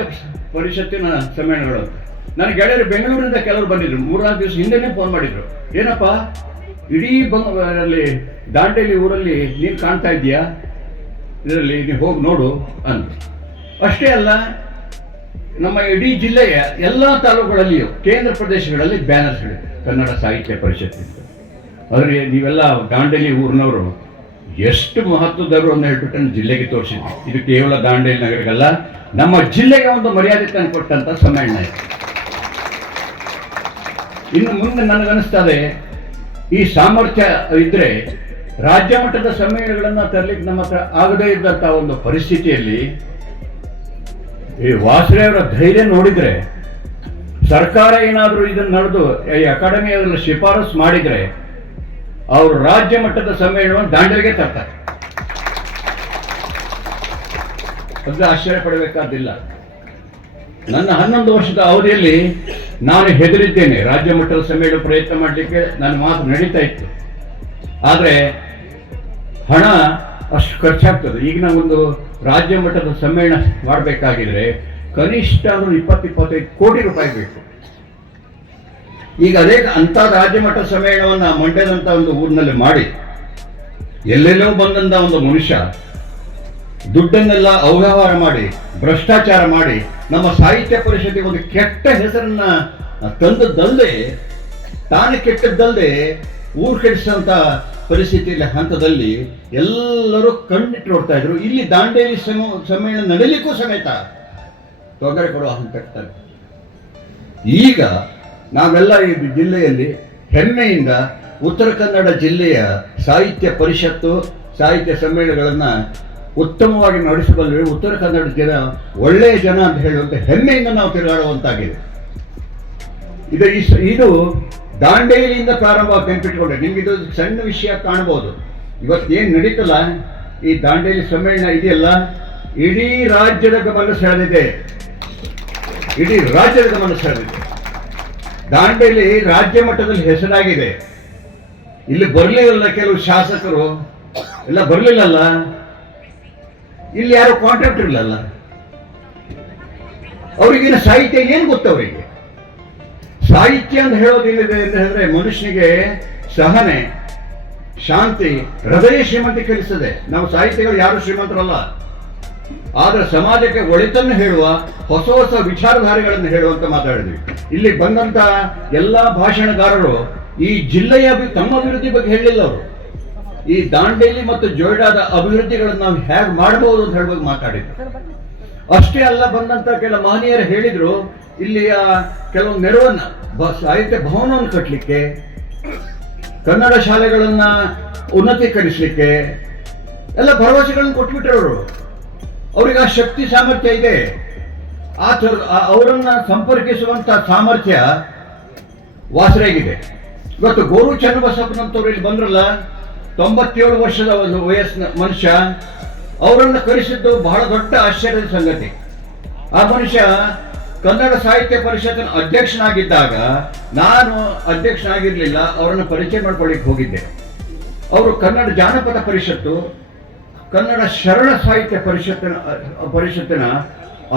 ಪರಿಷತ್ತಿನ ಸಮ್ಮೇಳನಗಳು ಅಂತ. ನನ್ನ ಗೆಳೆಯರು ಬೆಂಗಳೂರಿನಿಂದ ಕೆಲವರು ಬಂದಿದ್ರು, 3-4 ದಿವಸ ಹಿಂದೆನೇ ಫೋನ್ ಮಾಡಿದ್ರು, ಏನಪ್ಪ ಇಡೀ ಅಲ್ಲಿ ದಾಂಡೇಲಿ ಊರಲ್ಲಿ ನೀನು ಕಾಣ್ತಾ ಇದೆಯಾ, ಇದರಲ್ಲಿ ನೀವು ಹೋಗಿ ನೋಡು ಅಂತ. ಅಷ್ಟೇ ಅಲ್ಲ, ನಮ್ಮ ಇಡೀ ಜಿಲ್ಲೆಯ ಎಲ್ಲ ತಾಲೂಕುಗಳಲ್ಲಿಯೂ ಕೇಂದ್ರ ಪ್ರದೇಶಗಳಲ್ಲಿ ಬ್ಯಾನರ್ಸ್ಗಳಿವೆ ಕನ್ನಡ ಸಾಹಿತ್ಯ ಪರಿಷತ್ತಿಂದ. ಆದರೆ ನೀವೆಲ್ಲ ದಾಂಡೇಲಿ ಊರಿನವರು ಎಷ್ಟು ಮಹತ್ವದವರು ಅಂತ ಹೇಳ್ಬಿಟ್ಟು ಜಿಲ್ಲೆಗೆ ತೋರಿಸಿದ್ವಿ. ಇದು ಕೇವಲ ದಾಂಡೇಲಿ ನಗರಕ್ಕಲ್ಲ, ನಮ್ಮ ಜಿಲ್ಲೆಗೆ ಒಂದು ಮರ್ಯಾದೆ ತಂದು ಕೊಟ್ಟಂತ ಸಮ್ಮೇಳನ ಇದೆ. ಇನ್ನು ಮುಂದೆ ನನಗನ್ನಿಸ್ತದೆ, ಈ ಸಾಮರ್ಥ್ಯ ಇದ್ರೆ ರಾಜ್ಯ ಮಟ್ಟದ ಸಮ್ಮೇಳನಗಳನ್ನ ತರಲಿಕ್ಕೆ ನಮ್ಮ ಹತ್ರ ಆಗದೇ ಇದ್ದಂತ ಒಂದು ಪರಿಸ್ಥಿತಿಯಲ್ಲಿ ಈ ವಾಸರೆಯವರ ಧೈರ್ಯ ನೋಡಿದ್ರೆ, ಸರ್ಕಾರ ಏನಾದರೂ ಇದನ್ನು ನಡೆದು ಈ ಅಕಾಡೆಮಿ ಅದನ್ನು ಶಿಫಾರಸು ಮಾಡಿದ್ರೆ ಅವರು ರಾಜ್ಯ ಮಟ್ಟದ ಸಮ್ಮೇಳನವನ್ನು ದಾಂಡೇಲಿಗೆ ತರ್ತಾರೆ. ಅದು ಆಶ್ಚರ್ಯ ಪಡಬೇಕಾದಿಲ್ಲ. ನನ್ನ 11 ವರ್ಷದ ಅವಧಿಯಲ್ಲಿ ನಾನು ಹೆದರಿದ್ದೇನೆ, ರಾಜ್ಯ ಮಟ್ಟದ ಸಮ್ಮೇಳನ ಪ್ರಯತ್ನ ಮಾಡಲಿಕ್ಕೆ ನನ್ನ ಮಾತು ನಡೀತಾ ಇತ್ತು. ಆದರೆ ಹಣ ಅಷ್ಟು ಖರ್ಚಾಗ್ತದೆ. ಈಗ ನಾವೊಂದು ರಾಜ್ಯ ಮಟ್ಟದ ಸಮ್ಮೇಳನ ಮಾಡಬೇಕಾಗಿದ್ರೆ ಕನಿಷ್ಠ 20-25 ಕೋಟಿ ರೂಪಾಯಿ ಬೇಕು. ಈಗ ಅದೇ ಅಂಥ ರಾಜ್ಯ ಮಟ್ಟದ ಸಮ್ಮೇಳನವನ್ನು ಮಂಡ್ಯದಂಥ ಒಂದು ಊರಿನಲ್ಲಿ ಮಾಡಿ ಎಲ್ಲೆಲ್ಲೋ ಬಂದಂಥ ಒಂದು ಮನುಷ್ಯ ದುಡ್ಡನ್ನೆಲ್ಲ ಅವ್ಯವಹಾರ ಮಾಡಿ ಭ್ರಷ್ಟಾಚಾರ ಮಾಡಿ ನಮ್ಮ ಸಾಹಿತ್ಯ ಪರಿಷತ್ತಿಗೆ ಒಂದು ಕೆಟ್ಟ ಹೆಸರನ್ನ ತಂದದ್ದಲ್ಲದೆ, ತಾನೇ ಕೆಟ್ಟದ್ದಲ್ಲದೆ ಊರು ಕೆಡಿಸಂತ ಪರಿಸ್ಥಿತಿಯಲ್ಲಿ ಹಂತದಲ್ಲಿ ಎಲ್ಲರೂ ಕಣ್ಣಿಟ್ಟು ನೋಡ್ತಾ ಇದ್ರು. ಇಲ್ಲಿ ದಾಂಡೇಲಿ ಸಮ್ಮೇಳನ ನಡೀಲಿಕ್ಕೂ ಸಮೇತ ತೊಂದರೆ ಕೊಡುವ ಹಂತಕ್ತಾರೆ. ಈಗ ನಾವೆಲ್ಲ ಈ ಜಿಲ್ಲೆಯಲ್ಲಿ ಹೆಮ್ಮೆಯಿಂದ ಉತ್ತರ ಕನ್ನಡ ಜಿಲ್ಲೆಯ ಸಾಹಿತ್ಯ ಪರಿಷತ್ತು ಸಾಹಿತ್ಯ ಸಮ್ಮೇಳನಗಳನ್ನು ಉತ್ತಮವಾಗಿ ನಡೆಸಬಲ್ಲವೆ. ಉತ್ತರ ಕನ್ನಡ ಜನ ಒಳ್ಳೆಯ ಜನ ಅಂತ ಹೇಳುವಂಥ ಹೆಮ್ಮೆಯಿಂದ ನಾವು ತಿರುಗಾಡುವಂತಾಗಿದೆ. ಇದು ದಾಂಡೇಲಿಯಿಂದ ಪ್ರಾರಂಭ ನೆನ್ಪಿಟ್ಕೊಂಡ್ರೆ ನಿಮ್ಗೆ ಇದು ಸಣ್ಣ ವಿಷಯ ಕಾಣ್ಬೋದು. ಇವತ್ತೇನು ನಡೀತಲ್ಲ ಈ ದಾಂಡೇಲಿ ಸಮ್ಮೇಳನ ಇದೆಯಲ್ಲ, ಇಡೀ ರಾಜ್ಯದ ಗಮನ ಸೆಳೆದಿದೆ. ಇಡೀ ರಾಜ್ಯದ ಗಮನ ಸೆಳೆದಿದೆ. ದಾಂಡೇಲಿ ರಾಜ್ಯ ಮಟ್ಟದಲ್ಲಿ ಹೆಸರಾಗಿದೆ. ಇಲ್ಲಿ ಬರಲಿಲ್ಲ, ಕೆಲವು ಶಾಸಕರು ಎಲ್ಲ ಬರಲಿಲ್ಲಲ್ಲ, ಇಲ್ಲಿ ಯಾರು ಕಾಂಟ್ರಾಕ್ಟ್ ಇರಲಿಲ್ಲ. ಅವರಿಗಿನ ಸಾಹಿತ್ಯ ಏನು ಗೊತ್ತವರಿಗೆ? ಸಾಹಿತ್ಯ ಅಂತ ಹೇಳೋದೇನಿದೆ ಅಂತ ಹೇಳಿದ್ರೆ ಮನುಷ್ಯನಿಗೆ ಸಹನೆ, ಶಾಂತಿ, ಹೃದಯ ಶ್ರೀಮಂತಿ ಕಲಿಸ್ತದೆ. ನಾವು ಸಾಹಿತ್ಯಗಳು ಯಾರು ಶ್ರೀಮಂತರಲ್ಲ, ಆದ್ರೆ ಸಮಾಜಕ್ಕೆ ಒಳಿತನ್ನು ಹೇಳುವ ಹೊಸ ಹೊಸ ವಿಚಾರಧಾರೆಗಳನ್ನು ಹೇಳುವಂತ ಮಾತಾಡಿದ್ವಿ. ಇಲ್ಲಿ ಬಂದಂತ ಎಲ್ಲಾ ಭಾಷಣಗಾರರು ಈ ಜಿಲ್ಲೆಯ ತಮ್ಮ ಅಭಿವೃದ್ಧಿ ಬಗ್ಗೆ ಹೇಳಿಲ್ಲ. ಅವರು ಈ ದಾಂಡೇಲಿ ಮತ್ತು ಜೊಯ್ಡಾದ ಅಭಿವೃದ್ಧಿಗಳನ್ನು ನಾವು ಹೇಗೆ ಮಾಡಬಹುದು ಅಂತ ಹೇಳುವಾಗ ಮಾತಾಡಿದ್ರು. ಅಷ್ಟೇ ಅಲ್ಲ, ಬಂದಂತ ಕೆಲ ಮಹನೀಯರು ಹೇಳಿದ್ರು ಇಲ್ಲಿಯ ಕೆಲವು ನೆರವನ್ನ, ಸಾಹಿತ್ಯ ಭವನವನ್ನು ಕಟ್ಟಲಿಕ್ಕೆ, ಕನ್ನಡ ಶಾಲೆಗಳನ್ನ ಉನ್ನತೀಕರಿಸಲಿಕ್ಕೆ ಎಲ್ಲ ಭರವಸೆಗಳನ್ನು ಕೊಟ್ಬಿಟ್ರು. ಅವ್ರಿಗೆ ಆ ಶಕ್ತಿ ಸಾಮರ್ಥ್ಯ ಇದೆ. ಅವರನ್ನ ಸಂಪರ್ಕಿಸುವಂತ ಸಾಮರ್ಥ್ಯ ವಾಸರೆಗಿದೆ. ಇವತ್ತು ಗೋರು ಚನ್ನಬಸಪ್ಪನಂತವ್ರು ಇಲ್ಲಿ ಬಂದ್ರಲ್ಲ, 97 ವರ್ಷದ ಒಂದು ವಯಸ್ಸಿನ ಮನುಷ್ಯ, ಅವರನ್ನು ಕರೆಸಿದ್ದು ಬಹಳ ದೊಡ್ಡ ಆಶ್ಚರ್ಯದ ಸಂಗತಿ. ಆ ಮನುಷ್ಯ ಕನ್ನಡ ಸಾಹಿತ್ಯ ಪರಿಷತ್ತಿನ ಅಧ್ಯಕ್ಷನಾಗಿದ್ದಾಗ ನಾನು ಅಧ್ಯಕ್ಷನಾಗಿರ್ಲಿಲ್ಲ, ಅವರನ್ನು ಪರಿಚಯ ಮಾಡ್ಕೊಳ್ಳಿಕ್ಕೆ ಹೋಗಿದ್ದೆ. ಅವರು ಕನ್ನಡ ಜಾನಪದ ಪರಿಷತ್ತು, ಕನ್ನಡ ಶರಣ ಸಾಹಿತ್ಯ ಪರಿಷತ್ತಿನ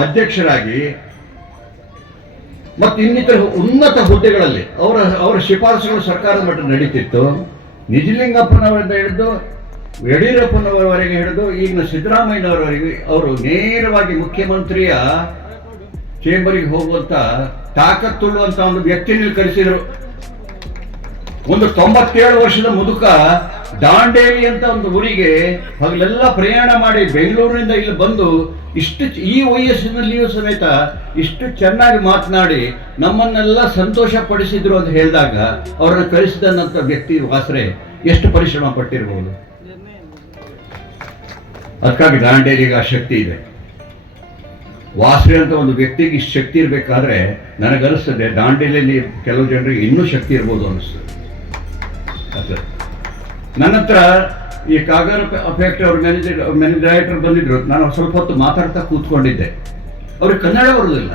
ಅಧ್ಯಕ್ಷರಾಗಿ ಮತ್ತು ಇನ್ನಿತರ ಉನ್ನತ ಹುದ್ದೆಗಳಲ್ಲಿ ಅವರ ಶಿಫಾರಸುಗಳು ಸರ್ಕಾರದ ಮಟ್ಟ ನಡೀತಿತ್ತು. ನಿಜಲಿಂಗಪ್ಪನವರಿಂದ ಹಿಡಿದು ಯಡಿಯೂರಪ್ಪನವರವರೆಗೆ ಹಿಡಿದು ಈಗಿನ ಸಿದ್ದರಾಮಯ್ಯನವರವರೆಗೆ ಅವರು ನೇರವಾಗಿ ಮುಖ್ಯಮಂತ್ರಿಯ ಚೇಂಬರಿಗೆ ಹೋಗುವಂತ ತಾಕತ್ತುಳ್ಳುವಂತ ಒಂದು ವ್ಯಕ್ತಿಯನ್ನು ಕರೆಸಿದ್ರು. ಒಂದು 97 ವರ್ಷದ ಮುದುಕ ದಾಂಡೇಲಿ ಅಂತ ಒಂದು ಊರಿಗೆ ಹಗಲೆಲ್ಲ ಪ್ರಯಾಣ ಮಾಡಿ ಬೆಂಗಳೂರಿನಿಂದ ಇಲ್ಲಿ ಬಂದು ಈ ವಯಸ್ಸಿನಲ್ಲಿಯೂ ಸಮೇತ ಇಷ್ಟು ಚೆನ್ನಾಗಿ ಮಾತನಾಡಿ ನಮ್ಮನ್ನೆಲ್ಲ ಸಂತೋಷ ಪಡಿಸಿದ್ರು ಅಂತ ಹೇಳಿದಾಗ ಅವರನ್ನು ಕರೆಸಿದಂತ ವ್ಯಕ್ತಿ ವಾಸರೆ ಎಷ್ಟು ಪರಿಶ್ರಮ ಪಟ್ಟಿರಬಹುದು. ಅದಕ್ಕಾಗಿ ದಾಂಡೇಲಿಗೆ ಆ ಶಕ್ತಿ ಇದೆ. ವಾಸರೆ ಅಂತ ಒಂದು ವ್ಯಕ್ತಿಗೆ ಇಷ್ಟು ಶಕ್ತಿ ಇರಬೇಕಾದ್ರೆ ನನಗನ್ನಿಸ್ತದೆ ದಾಂಡೇಲಿಯಲ್ಲಿ ಕೆಲವು ಜನರಿಗೆ ಇನ್ನೂ ಶಕ್ತಿ ಇರ್ಬೋದು ಅನಿಸ್ತದೆ. ನನ್ನ ಹತ್ರ ಈ ಕಾಗರ ಅಫೆಕ್ಟ್ ಅವ್ರ ಮ್ಯಾನೇಜರ್ ಡೈರೆಕ್ಟರ್ ಬಂದಿದ್ರು. ನಾನು ಸ್ವಲ್ಪ ಹೊತ್ತು ಮಾತಾಡ್ತಾ ಕೂತ್ಕೊಂಡಿದ್ದೆ. ಅವ್ರಿಗೆ ಕನ್ನಡ ಬರೋದಿಲ್ಲ.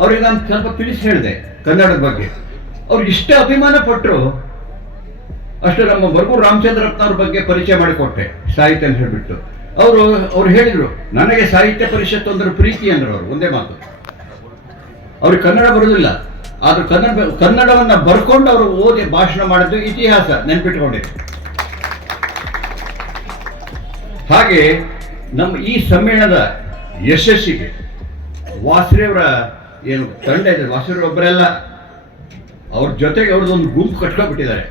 ಅವ್ರಿಗೆ ನಾನು ಸ್ವಲ್ಪ ತಿಳಿಸಿ ಹೇಳಿದೆ ಕನ್ನಡದ ಬಗ್ಗೆ. ಅವ್ರಿಗೆ ಇಷ್ಟ ಅಭಿಮಾನ ಪಟ್ಟರು. ಅಷ್ಟು ನಮ್ಮ ಬರ್ಗೂರು ರಾಮಚಂದ್ರಪ್ಪನವ್ರ ಬಗ್ಗೆ ಪರಿಚಯ ಮಾಡಿಕೊಟ್ಟೆ, ಸಾಹಿತ್ಯ ಅಂತ ಹೇಳ್ಬಿಟ್ಟು. ಅವ್ರು ಹೇಳಿದ್ರು ನನಗೆ ಸಾಹಿತ್ಯ ಪರಿಷತ್ತು ಅಂದ್ರೆ ಪ್ರೀತಿ ಅಂದ್ರು. ಅವರು ಒಂದೇ ಮಾತು. ಅವ್ರಿಗೆ ಕನ್ನಡ ಬರೋದಿಲ್ಲ, ಆದ್ರೆ ಕನ್ನಡವನ್ನ ಬರ್ಕೊಂಡು ಅವರು ಓದಿ ಭಾಷಣ ಮಾಡಿದ್ದು ಇತಿಹಾಸ ನೆನ್ಪಿಟ್ಕೊಂಡಿದ್ರು. ಹಾಗೆ ನಮ್ಮ ಈ ಸಮ್ಮೇಳನದ ಯಶಸ್ಸಿಗೆ ವಾಸರೆಯವರ ಏನು ತಂಡ ಇದೆ, ವಾಸರೆಯವರು ಒಬ್ಬರೆಲ್ಲ, ಅವ್ರ ಜೊತೆಗೆ ಅವ್ರದ್ದೊಂದು ಗುಂಪು ಕಟ್ಕೊಂಡ್ಬಿಟ್ಟಿದ್ದಾರೆ.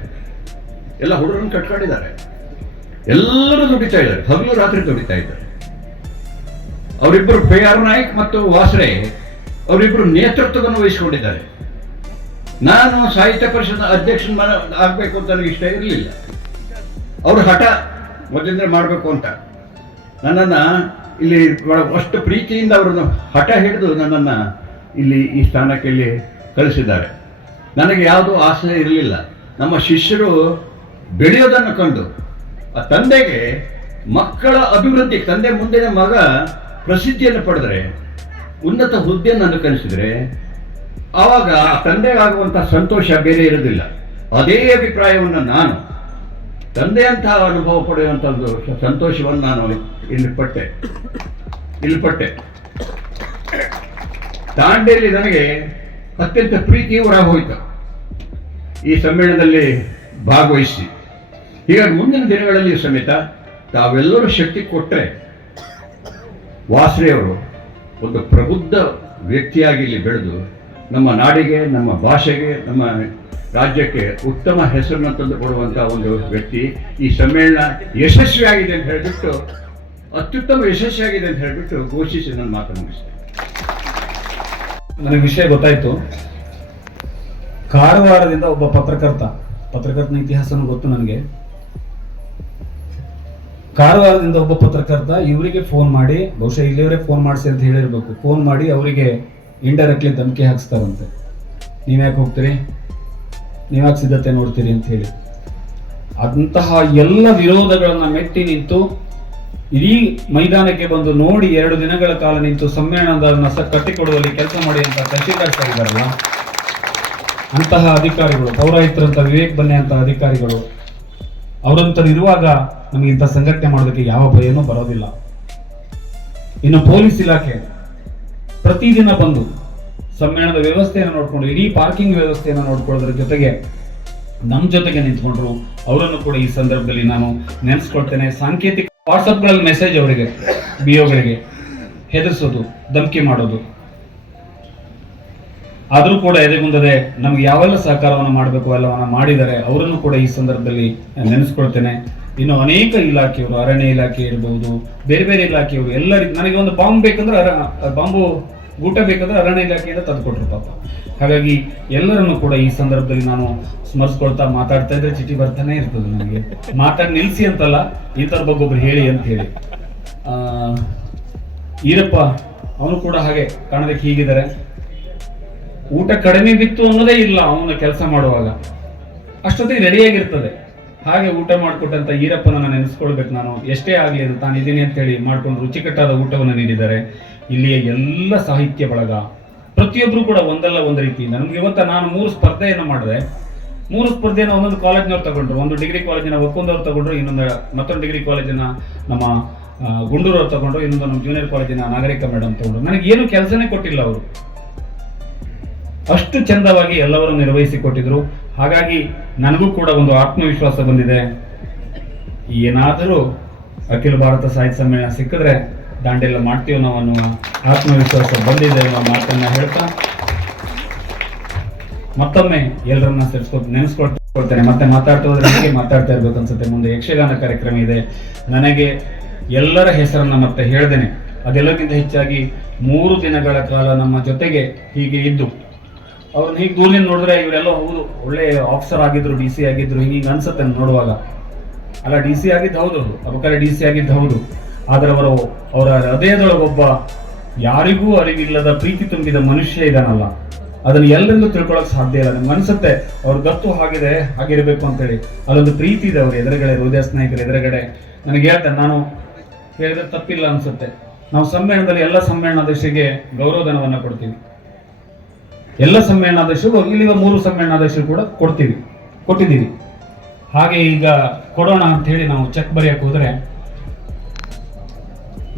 ಎಲ್ಲ ಹುಡುಗರನ್ನು ಕಟ್ಕೊಂಡಿದ್ದಾರೆ. ಎಲ್ಲರೂ ದುಡಿತಾ ಇದ್ದಾರೆ, ಹಗಲು ರಾತ್ರಿ ದುಡಿತಾ ಇದ್ದಾರೆ. ಅವರಿಬ್ಬರು PR ನಾಯ್ಕ್ ಮತ್ತು ವಾಸರೆ ಅವರಿಬ್ಬರು ನೇತೃತ್ವವನ್ನು ವಹಿಸಿಕೊಂಡಿದ್ದಾರೆ. ನಾನು ಸಾಹಿತ್ಯ ಪರಿಷತ್ ಅಧ್ಯಕ್ಷನ ಆಗ್ಬೇಕು ಅಂತ ನನಗೆ ಇಷ್ಟ ಇರಲಿಲ್ಲ. ಅವ್ರ ಹಠ ಮೊದಲಿಂದ ಮಾಡಬೇಕು ಅಂತ ನನ್ನನ್ನು ಇಲ್ಲಿ ಅಷ್ಟು ಪ್ರೀತಿಯಿಂದ ಅವರನ್ನು ಹಠ ಹಿಡಿದು ನನ್ನನ್ನು ಇಲ್ಲಿ ಈ ಸ್ಥಾನಕ್ಕೆ ಇಲ್ಲಿ ಕಳಿಸಿದ್ದಾರೆ. ನನಗೆ ಯಾವುದೂ ಆಸೆ ಇರಲಿಲ್ಲ. ನಮ್ಮ ಶಿಷ್ಯರು ಬೆಳೆಯೋದನ್ನು ಕಂಡು ಆ ತಂದೆಗೆ ಮಕ್ಕಳ ಅಭಿವೃದ್ಧಿ, ತಂದೆ ಮುಂದಿನ ಮಗ ಪ್ರಸಿದ್ಧಿಯನ್ನು ಪಡೆದರೆ, ಉನ್ನತ ಹುದ್ದೆಯನ್ನು ಅನುಕರಿಸಿದರೆ ಆವಾಗ ತಂದೆಗಾಗುವಂಥ ಸಂತೋಷ ಬೇರೆ ಇರೋದಿಲ್ಲ. ಅದೇ ಅಭಿಪ್ರಾಯವನ್ನು ನಾನು ತಂದೆಯಂತಹ ಅನುಭವ ಪಡೆಯುವಂಥ ಒಂದು ಸಂತೋಷವನ್ನು ನಾನು ಇಲ್ಲಿ ಪಟ್ಟೆ. ದಾಂಡೇಲಿ ನನಗೆ ಅತ್ಯಂತ ಪ್ರೀತಿ ಹೊರಹೋಯಿತು ಈ ಸಮ್ಮೇಳನದಲ್ಲಿ ಭಾಗವಹಿಸಿ. ಹೀಗಾಗಿ ಮುಂದಿನ ದಿನಗಳಲ್ಲಿ ಸಮೇತ ತಾವೆಲ್ಲರೂ ಶಕ್ತಿ ಕೊಟ್ಟರೆ ವಾಸರೆಯವರು ಒಂದು ಪ್ರಬುದ್ಧ ವ್ಯಕ್ತಿಯಾಗಿ ಇಲ್ಲಿ ಬೆಳೆದು ನಮ್ಮ ನಾಡಿಗೆ, ನಮ್ಮ ಭಾಷೆಗೆ, ನಮ್ಮ ರಾಜ್ಯಕ್ಕೆ ಉತ್ತಮ ಹೆಸರನ್ನು ತಂದು ಕೊಡುವಂತಹ ಒಂದು ವ್ಯಕ್ತಿ. ಈ ಸಮ್ಮೇಳನ ಯಶಸ್ವಿಯಾಗಿದೆ ಅಂತ ಹೇಳಿಬಿಟ್ಟು, ಅತ್ಯುತ್ತಮ ಯಶಸ್ವಿಯಾಗಿದೆ ಅಂತ ಹೇಳಿಬಿಟ್ಟು ಘೋಷಿಸಿ ನನ್ನ ಮಾತು ಮುಗಿಸ್ತೇನೆ. ನನಗೆ ವಿಷಯ ಗೊತ್ತಾಯ್ತು. ಕಾರವಾರದಿಂದ ಒಬ್ಬ ಪತ್ರಕರ್ತನ ಇತಿಹಾಸನೂ ಗೊತ್ತು ನನಗೆ. ಕಾರವಾರದಿಂದ ಒಬ್ಬ ಪತ್ರಕರ್ತ ಇವರಿಗೆ ಫೋನ್ ಮಾಡಿ, ಬಹುಶಃ ಇಲ್ಲಿಯವರೇ ಫೋನ್ ಮಾಡಿಸಿ ಅಂತ ಹೇಳಿರ್ಬೇಕು, ಫೋನ್ ಮಾಡಿ ಅವರಿಗೆ ಇಂಡೈರೆಕ್ಟ್ಲಿ ಧಮಕಿ ಹಾಕಿಸ್ತಾರಂತೆ. ನೀವ್ಯಾಕೆ ಹೋಗ್ತೀರಿ, ನೀವ್ಯಾಕೆ ಸಿದ್ಧತೆ ನೋಡ್ತೀರಿ ಅಂತ ಹೇಳಿ. ಅಂತಹ ಎಲ್ಲ ವಿರೋಧಗಳನ್ನ ಮೆಟ್ಟಿ ನಿಂತು ಇಡೀ ಮೈದಾನಕ್ಕೆ ಬಂದು ನೋಡಿ 2 ದಿನಗಳ ಕಾಲ ನಿಂತು ಸಮ್ಮೇಳನದ ಕಟ್ಟಿಕೊಡುವಲ್ಲಿ ಕೆಲಸ ಮಾಡಿ ಅಂತ ತಹಶೀಲ್ದಾರ್ ಇದ್ದಾರಲ್ಲ, ಅಂತಹ ಅಧಿಕಾರಿಗಳು, ಪೌರಾಯುಕ್ತರಂತ ವಿವೇಕ್ ಬನ್ನೆ ಅಂತ ಅಧಿಕಾರಿಗಳು, ಅವರಂತರು ಇರುವಾಗ ನಮಗೆ ಇಂಥ ಸಂಘಟನೆ ಮಾಡೋದಕ್ಕೆ ಯಾವ ಭಯನೂ ಬರೋದಿಲ್ಲ. ಇನ್ನು ಪೊಲೀಸ್ ಇಲಾಖೆ ಪ್ರತಿದಿನ ಬಂದು ಸಮ್ಮೇಳನದ ವ್ಯವಸ್ಥೆಯನ್ನು ನೋಡ್ಕೊಂಡು, ಇಡೀ ಪಾರ್ಕಿಂಗ್ ವ್ಯವಸ್ಥೆಯನ್ನು ನೋಡ್ಕೊಳ್ಳೋದ್ರ ಜೊತೆಗೆ ನಮ್ಮ ಜೊತೆಗೆ ನಿಂತ್ಕೊಂಡ್ರು. ಅವರನ್ನು ಕೂಡ ಈ ಸಂದರ್ಭದಲ್ಲಿ ನಾನು ನೆನೆಸ್ಕೊಳ್ತೇನೆ. ಸಾಂಕೇತಿಕ ವಾಟ್ಸಪ್ಗಳಲ್ಲಿ ಮೆಸೇಜ್ ಅವರಿಗೆ, ಬಿಒಗಳಿಗೆ ಹೆದರ್ಸೋದು, ಧಮಕಿ ಮಾಡೋದು, ಆದರೂ ಕೂಡ ಎದೆಗುಂದದೆ ನಮ್ಗೆ ಯಾವೆಲ್ಲ ಸಹಕಾರವನ್ನು ಮಾಡಬೇಕು ಎಲ್ಲವನ್ನ ಮಾಡಿದ್ದಾರೆ. ಅವರನ್ನು ಕೂಡ ಈ ಸಂದರ್ಭದಲ್ಲಿ ನೆನೆಸ್ಕೊಳ್ತೇನೆ. ಇನ್ನು ಅನೇಕ ಇಲಾಖೆಯವರು, ಅರಣ್ಯ ಇಲಾಖೆ ಇರಬಹುದು, ಬೇರೆ ಬೇರೆ ಇಲಾಖೆಯವರು ಎಲ್ಲರಿಗೂ, ನನಗೆ ಒಂದು ಬಾಂಬ್ ಬೇಕಂದ್ರೆ ಬಾಂಬು ಗೂಟ ಬೇಕಂದ್ರೆ ಅರಣ್ಯ ಇಲಾಖೆಯಿಂದ ತಂದುಕೊಟ್ರು ಪಾಪ. ಹಾಗಾಗಿ ಎಲ್ಲರನ್ನು ಕೂಡ ಈ ಸಂದರ್ಭದಲ್ಲಿ ನಾನು ಸ್ಮರಿಸ್ಕೊಳ್ತಾ ಮಾತಾಡ್ತಾ ಇದ್ರೆ ಚಿಟಿ ಬರ್ತಾನೆ ಇರ್ತದೆ ನನಗೆ. ಮಾತಾಡಿ ನಿಲ್ಸಿ ಅಂತಲ್ಲ, ಇಂಥರ ಬಗ್ಗೆ ಒಬ್ರು ಹೇಳಿ ಅಂತ ಹೇಳಿ. ಈರಪ್ಪ ಅವನು ಕೂಡ ಹಾಗೆ ಕಾಣೋದಕ್ಕೆ ಹೀಗಿದ್ದಾರೆ. ಊಟ ಕಡಿಮೆ ಬಿತ್ತು ಅನ್ನೋದೇ ಇಲ್ಲ ಅವನ ಕೆಲಸ ಮಾಡುವಾಗ, ಅಷ್ಟೊತ್ತಿಗೆ ರೆಡಿಯಾಗಿರ್ತದೆ. ಹಾಗೆ ಊಟ ಮಾಡಿಕೊಟ್ಟಂತ ಈರಪ್ಪನನ್ನ ನೆನೆಸ್ಕೊಳ್ಬೇಕು ನಾನು. ಎಷ್ಟೇ ಆಗಲಿ ಅದು ತಾನು ಇದ್ದೀನಿ ಅಂತ ಹೇಳಿ ಮಾಡ್ಕೊಂಡು ರುಚಿಕಟ್ಟಾದ ಊಟವನ್ನು ನೀಡಿದ್ದಾರೆ. ಇಲ್ಲಿಯ ಎಲ್ಲ ಸಾಹಿತ್ಯ ಬಳಗ ಪ್ರತಿಯೊಬ್ಬರು ಕೂಡ ಒಂದಲ್ಲ ಒಂದು ರೀತಿಯಿಂದ ನಮ್ಗೆ ಇವತ್ತು ನಾನು 3 ಸ್ಪರ್ಧೆಯನ್ನು ಮಾಡಿದೆ. 3 ಸ್ಪರ್ಧೆಯನ್ನು ಒಂದೊಂದು ಕಾಲೇಜಿನವ್ರು ತಗೊಂಡ್ರು. ಒಂದು ಡಿಗ್ರಿ ಕಾಲೇಜಿನ ಒಕ್ಕೊಂದವ್ರು ತಗೊಂಡ್ರು, ಮತ್ತೊಂದು ಡಿಗ್ರಿ ಕಾಲೇಜಿನ ನಮ್ಮ ಗುಂಡೂರವ್ರು ತಗೊಂಡ್ರು, ಇನ್ನೊಂದು ನಮ್ಮ ಜೂನಿಯರ್ ಕಾಲೇಜಿನ ನಾಗರಿಕ ಮೇಡಮ್ ತಗೊಂಡ್ರು. ನನಗೆ ಏನು ಕೆಲಸನೇ ಕೊಟ್ಟಿಲ್ಲ ಅವರು, ಅಷ್ಟು ಚಂದವಾಗಿ ಎಲ್ಲವನ್ನೂ ನಿರ್ವಹಿಸಿ ಕೊಟ್ಟಿದ್ರು. ಹಾಗಾಗಿ ನನಗೂ ಕೂಡ ಒಂದು ಆತ್ಮವಿಶ್ವಾಸ ಬಂದಿದೆ. ಏನಾದರೂ ಅಖಿಲ ಭಾರತ ಸಾಹಿತ್ಯ ಸಮ್ಮೇಳನ ಸಿಕ್ಕಿದ್ರೆ ದಾಂಡೆಲ್ಲ ಮಾಡ್ತೀವಿ ನಾವು ಅನ್ನುವ ಆತ್ಮವಿಶ್ವಾಸ ಬಂದಿದೆ ಅನ್ನೋ ಮಾತನ್ನ ಹೇಳ್ತಾ ಮತ್ತೊಮ್ಮೆ ಎಲ್ಲರನ್ನ ನೆನೆಸ್ಕೊಳ್ತೇನೆ. ಮತ್ತೆ ಮಾತಾಡ್ತಾ ಹೋದ್ರೆ ನನಗೆ ಮಾತಾಡ್ತಾ ಇರ್ಬೇಕು ಅನ್ಸುತ್ತೆ. ಮುಂದೆ ಯಕ್ಷಗಾನ ಕಾರ್ಯಕ್ರಮ ಇದೆ. ನನಗೆ ಎಲ್ಲರ ಹೆಸರನ್ನ ಮತ್ತೆ ಹೇಳ್ದೇನೆ. ಅದೆಲ್ಲಕ್ಕಿಂತ ಹೆಚ್ಚಾಗಿ 3 ದಿನಗಳ ಕಾಲ ನಮ್ಮ ಜೊತೆಗೆ ಹೀಗೆ ಇದ್ದು, ಅವ್ರನ್ನ ಹೀಗೆ ದೂರದಿಂದ ನೋಡಿದ್ರೆ ಇವರೆಲ್ಲ ಹೌದು ಒಳ್ಳೆ ಆಫೀಸರ್ ಆಗಿದ್ರು, DC ಆಗಿದ್ರು, ಹಿಂಗೆ ಅನ್ಸುತ್ತೆ ನೋಡುವಾಗ. ಅಲ್ಲ, DC ಆಗಿದ್ದು ಹೌದು, ಅಬಕಾರಿ DC ಆಗಿದ್ದು ಹೌದು. ಆದ್ರೆ ಅವರ ಹೃದಯದೊಳಗೊಬ್ಬ ಯಾರಿಗೂ ಅರಿವಿಲ್ಲದ ಪ್ರೀತಿ ತುಂಬಿದ ಮನುಷ್ಯ ಇದಾನಲ್ಲ, ಅದನ್ನು ಎಲ್ಲರಿಗೂ ತಿಳ್ಕೊಳಕ್ ಸಾಧ್ಯ ಇಲ್ಲ. ನಿಮ್ಗೆ ಅನ್ಸುತ್ತೆ ಅವ್ರ ಗತ್ತು ಹಾಗಿರ್ಬೇಕು ಅಂತೇಳಿ. ಅಲ್ಲೊಂದು ಪ್ರೀತಿ ಇದೆ ಅವ್ರ ಎದುರುಗಡೆ, ಹೃದಯ ಸ್ನೇಹಿತರ ಎದುರುಗಡೆ. ನನಗೆ ಹೇಳ್ತೇನೆ, ನಾನು ಹೇಳಿದ್ರೆ ತಪ್ಪಿಲ್ಲ ಅನ್ಸುತ್ತೆ. ನಾವು ಸಮ್ಮೇಳನದಲ್ಲಿ ಎಲ್ಲ ಸಮ್ಮೇಳನಾಧ್ಯಕ್ಷರಿಗೆ ಗೌರವಧನವನ್ನ ಕೊಡ್ತೀವಿ. ಎಲ್ಲ ಸಮ್ಮೇಳನಾಧ್ಯಕ್ಷರು, ಇಲ್ಲಿ 3 ಸಮ್ಮೇಳನಾಧ್ಯಕ್ಷರು ಕೂಡ ಕೊಟ್ಟಿದ್ದೀವಿ. ಹಾಗೆ ಈಗ ಕೊಡೋಣ ಅಂತ ಹೇಳಿ ನಾವು ಚೆಕ್ ಬರೆಯಕ್ಕೆ ಹೋದ್ರೆ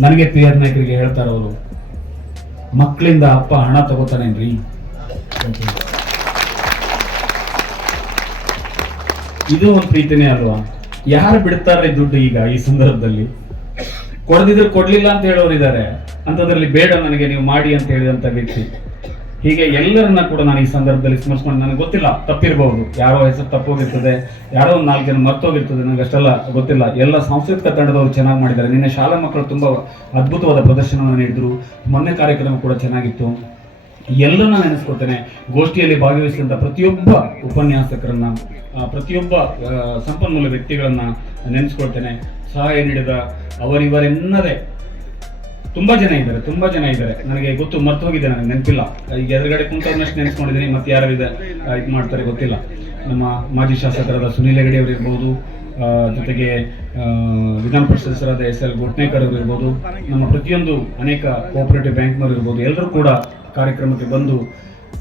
ನನಗೆ PR ನಾಯಕರಿಗೆ ಹೇಳ್ತಾರೆ ಅವರು, ಮಕ್ಕಳಿಂದ ಅಪ್ಪ ಹಣ ತಗೋತಾನೇನ್ರಿ. ಇದು ಒಂದು ಪ್ರೀತಿನೇ ಅಲ್ವಾ? ಯಾರು ಬಿಡ್ತಾರೆ ದುಡ್ಡು ಈಗ ಈ ಸಂದರ್ಭದಲ್ಲಿ? ಕೊಡದಿದ್ರೆ ಕೊಡ್ಲಿಲ್ಲ ಅಂತ ಹೇಳೋರು ಇದ್ದಾರೆ. ಅಂತದ್ರಲ್ಲಿ ಬೇಡ ನನಗೆ ನೀವು ಮಾಡಿ ಅಂತ ಹೇಳಿದಂತ ವ್ಯಕ್ತಿ. ಹೀಗೆ ಎಲ್ಲರನ್ನ ಕೂಡ ನಾನು ಈ ಸಂದರ್ಭದಲ್ಲಿ ಸ್ಮರಿಸ್ಕೊಂಡು, ನನಗೆ ಗೊತ್ತಿಲ್ಲ, ತಪ್ಪಿರಬಹುದು, ಯಾರೋ ಹೆಸರು ತಪ್ಪೋಗಿರ್ತದೆ, ಯಾರೋ ಒಂದು 4 ಜನ ಮರ್ತೋಗಿರ್ತದೆ, ನನಗೆ ಅಷ್ಟೆಲ್ಲ ಗೊತ್ತಿಲ್ಲ. ಎಲ್ಲ ಸಾಂಸ್ಕೃತಿಕ ತಂಡದವರು ಚೆನ್ನಾಗಿ ಮಾಡಿದ್ದಾರೆ. ನಿನ್ನೆ ಶಾಲಾ ಮಕ್ಕಳು ತುಂಬಾ ಅದ್ಭುತವಾದ ಪ್ರದರ್ಶನವನ್ನು ನೀಡಿದ್ರು. ಮೊನ್ನೆ ಕಾರ್ಯಕ್ರಮ ಕೂಡ ಚೆನ್ನಾಗಿತ್ತು. ಎಲ್ಲರನ್ನ ನೆನೆಸ್ಕೊಳ್ತೇನೆ. ಗೋಷ್ಠಿಯಲ್ಲಿ ಭಾಗವಹಿಸಿದಂಥ ಪ್ರತಿಯೊಬ್ಬ ಉಪನ್ಯಾಸಕರನ್ನ, ಪ್ರತಿಯೊಬ್ಬ ಸಂಪನ್ಮೂಲ ವ್ಯಕ್ತಿಗಳನ್ನ ನೆನೆಸ್ಕೊಳ್ತೇನೆ. ಸಹಾಯ ನೀಡಿದ ಅವರಿವರೆನ್ನದೇ ತುಂಬಾ ಜನ ಇದ್ದಾರೆ. ನನಗೆ ಗೊತ್ತು, ಮರ್ತು ಹೋಗಿದೆ, ನನಗೆ ನೆನಪಿಲ್ಲ. ಈಗ ಎದುರುಗಡೆ ಕುಂತವ್ರನ್ನಷ್ಟು ನೆನೆಸ್ಕೊಂಡಿದ್ದೀನಿ, ಮತ್ತೆ ಯಾರು ಇದು ಮಾಡ್ತಾರೆ ಗೊತ್ತಿಲ್ಲ. ನಮ್ಮ ಮಾಜಿ ಶಾಸಕರಾದ ಸುನೀಲ್ ಹೆಗಡೆ ಅವರು ಇರ್ಬೋದು, ಜೊತೆಗೆ ವಿಧಾನ ಪರಿಷತ್ ಸದಸ್ಯರಾದ SL ಘೋಟ್ನೇಕರ್ ಅವರು ಇರ್ಬೋದು, ನಮ್ಮ ಪ್ರತಿಯೊಂದು ಅನೇಕ ಕೋಆಪರೇಟಿವ್ ಬ್ಯಾಂಕ್ನವರು ಇರ್ಬೋದು, ಎಲ್ಲರೂ ಕೂಡ ಕಾರ್ಯಕ್ರಮಕ್ಕೆ ಬಂದು,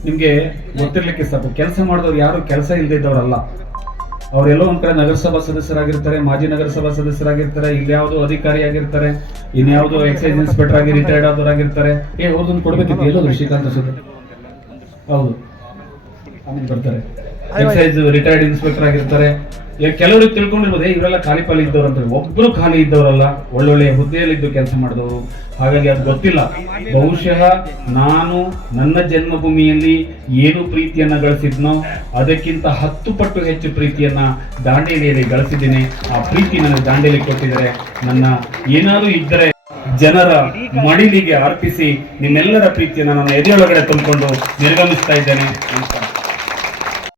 ನಿಮಗೆ ಗೊತ್ತಿರ್ಲಿಕ್ಕೆ ಸ್ವಲ್ಪ ಕೆಲಸ ಮಾಡಿದವ್ರು ಯಾರು ಕೆಲಸ ಇಲ್ಲದೆ ಇದ್ದವರಲ್ಲ. ಅವರೆಲ್ಲ ಒಂದ್ ಕಡೆ ನಗರಸಭಾ ಸದಸ್ಯರಾಗಿರ್ತಾರೆ, ಮಾಜಿ ನಗರಸಭಾ ಸದಸ್ಯರಾಗಿರ್ತಾರೆ, ಇಲ್ಯಾವುದೋ ಅಧಿಕಾರಿ ಆಗಿರ್ತಾರೆ, ಇನ್ಯಾವುದೋ ಎಕ್ಸೈಸ್ ಇನ್ಸ್ಪೆಕ್ಟರ್ ಆಗಿ ರಿಟೈರ್ಡ್ ಆದವರಾಗಿರ್ತಾರೆ. ಅವ್ರದೊಂದು ಕೊಡ್ಬೇಕಿತ್ತು, ಎಲ್ಲೋದು ಶ್ರೀಕಾಂತ್ ಸುದ್ದಿ, ಹೌದು ಆಮೇಲೆ ಬರ್ತಾರೆ. ಎಕ್ಸೈಸ್ ರಿಟೈರ್ಡ್ ಇನ್ಸ್ಪೆಕ್ಟರ್ ಆಗಿರ್ತಾರೆ. ಕೆಲವರು ತಿಳ್ಕೊಂಡಿರ್ಬೋದು, ಇವರೆಲ್ಲ ಖಾಲಿ ಪಾಲಿ ಇದ್ದವ್ರು ಅಂತ. ಒಬ್ರು ಖಾಲಿ ಇದ್ದವರಲ್ಲ, ಒಳ್ಳೊಳ್ಳೆ ಹುದ್ದೆಯಲ್ಲಿದ್ದು ಕೆಲಸ ಮಾಡಿದವರು. ಹಾಗಾಗಿ ಅದು ಗೊತ್ತಿಲ್ಲ. ಬಹುಶಃ ನಾನು ನನ್ನ ಜನ್ಮಭೂಮಿಯಲ್ಲಿ ಏನು ಪ್ರೀತಿಯನ್ನ ಗಳಿಸಿದ್ನೋ ಅದಕ್ಕಿಂತ 10 ಪಟ್ಟು ಹೆಚ್ಚು ಪ್ರೀತಿಯನ್ನ ದಾಂಡೇಲಿಯಲ್ಲಿ ಗಳಿಸಿದ್ದೀನಿ. ಆ ಪ್ರೀತಿ ನನಗೆ ದಾಂಡೇಲಿ ಕೊಟ್ಟಿದ್ದಾರೆ. ನನ್ನ ಏನಾದರೂ ಇದ್ದರೆ ಜನರ ಮಡಿಲಿಗೆ ಅರ್ಪಿಸಿ ನಿಮ್ಮೆಲ್ಲರ ಪ್ರೀತಿಯನ್ನು ನನ್ನ ಎದೆಯೊಳಗಡೆ ತುಂಬಿಕೊಂಡು ನಿರ್ಗಮಿಸ್ತಾ ಇದ್ದೇನೆ.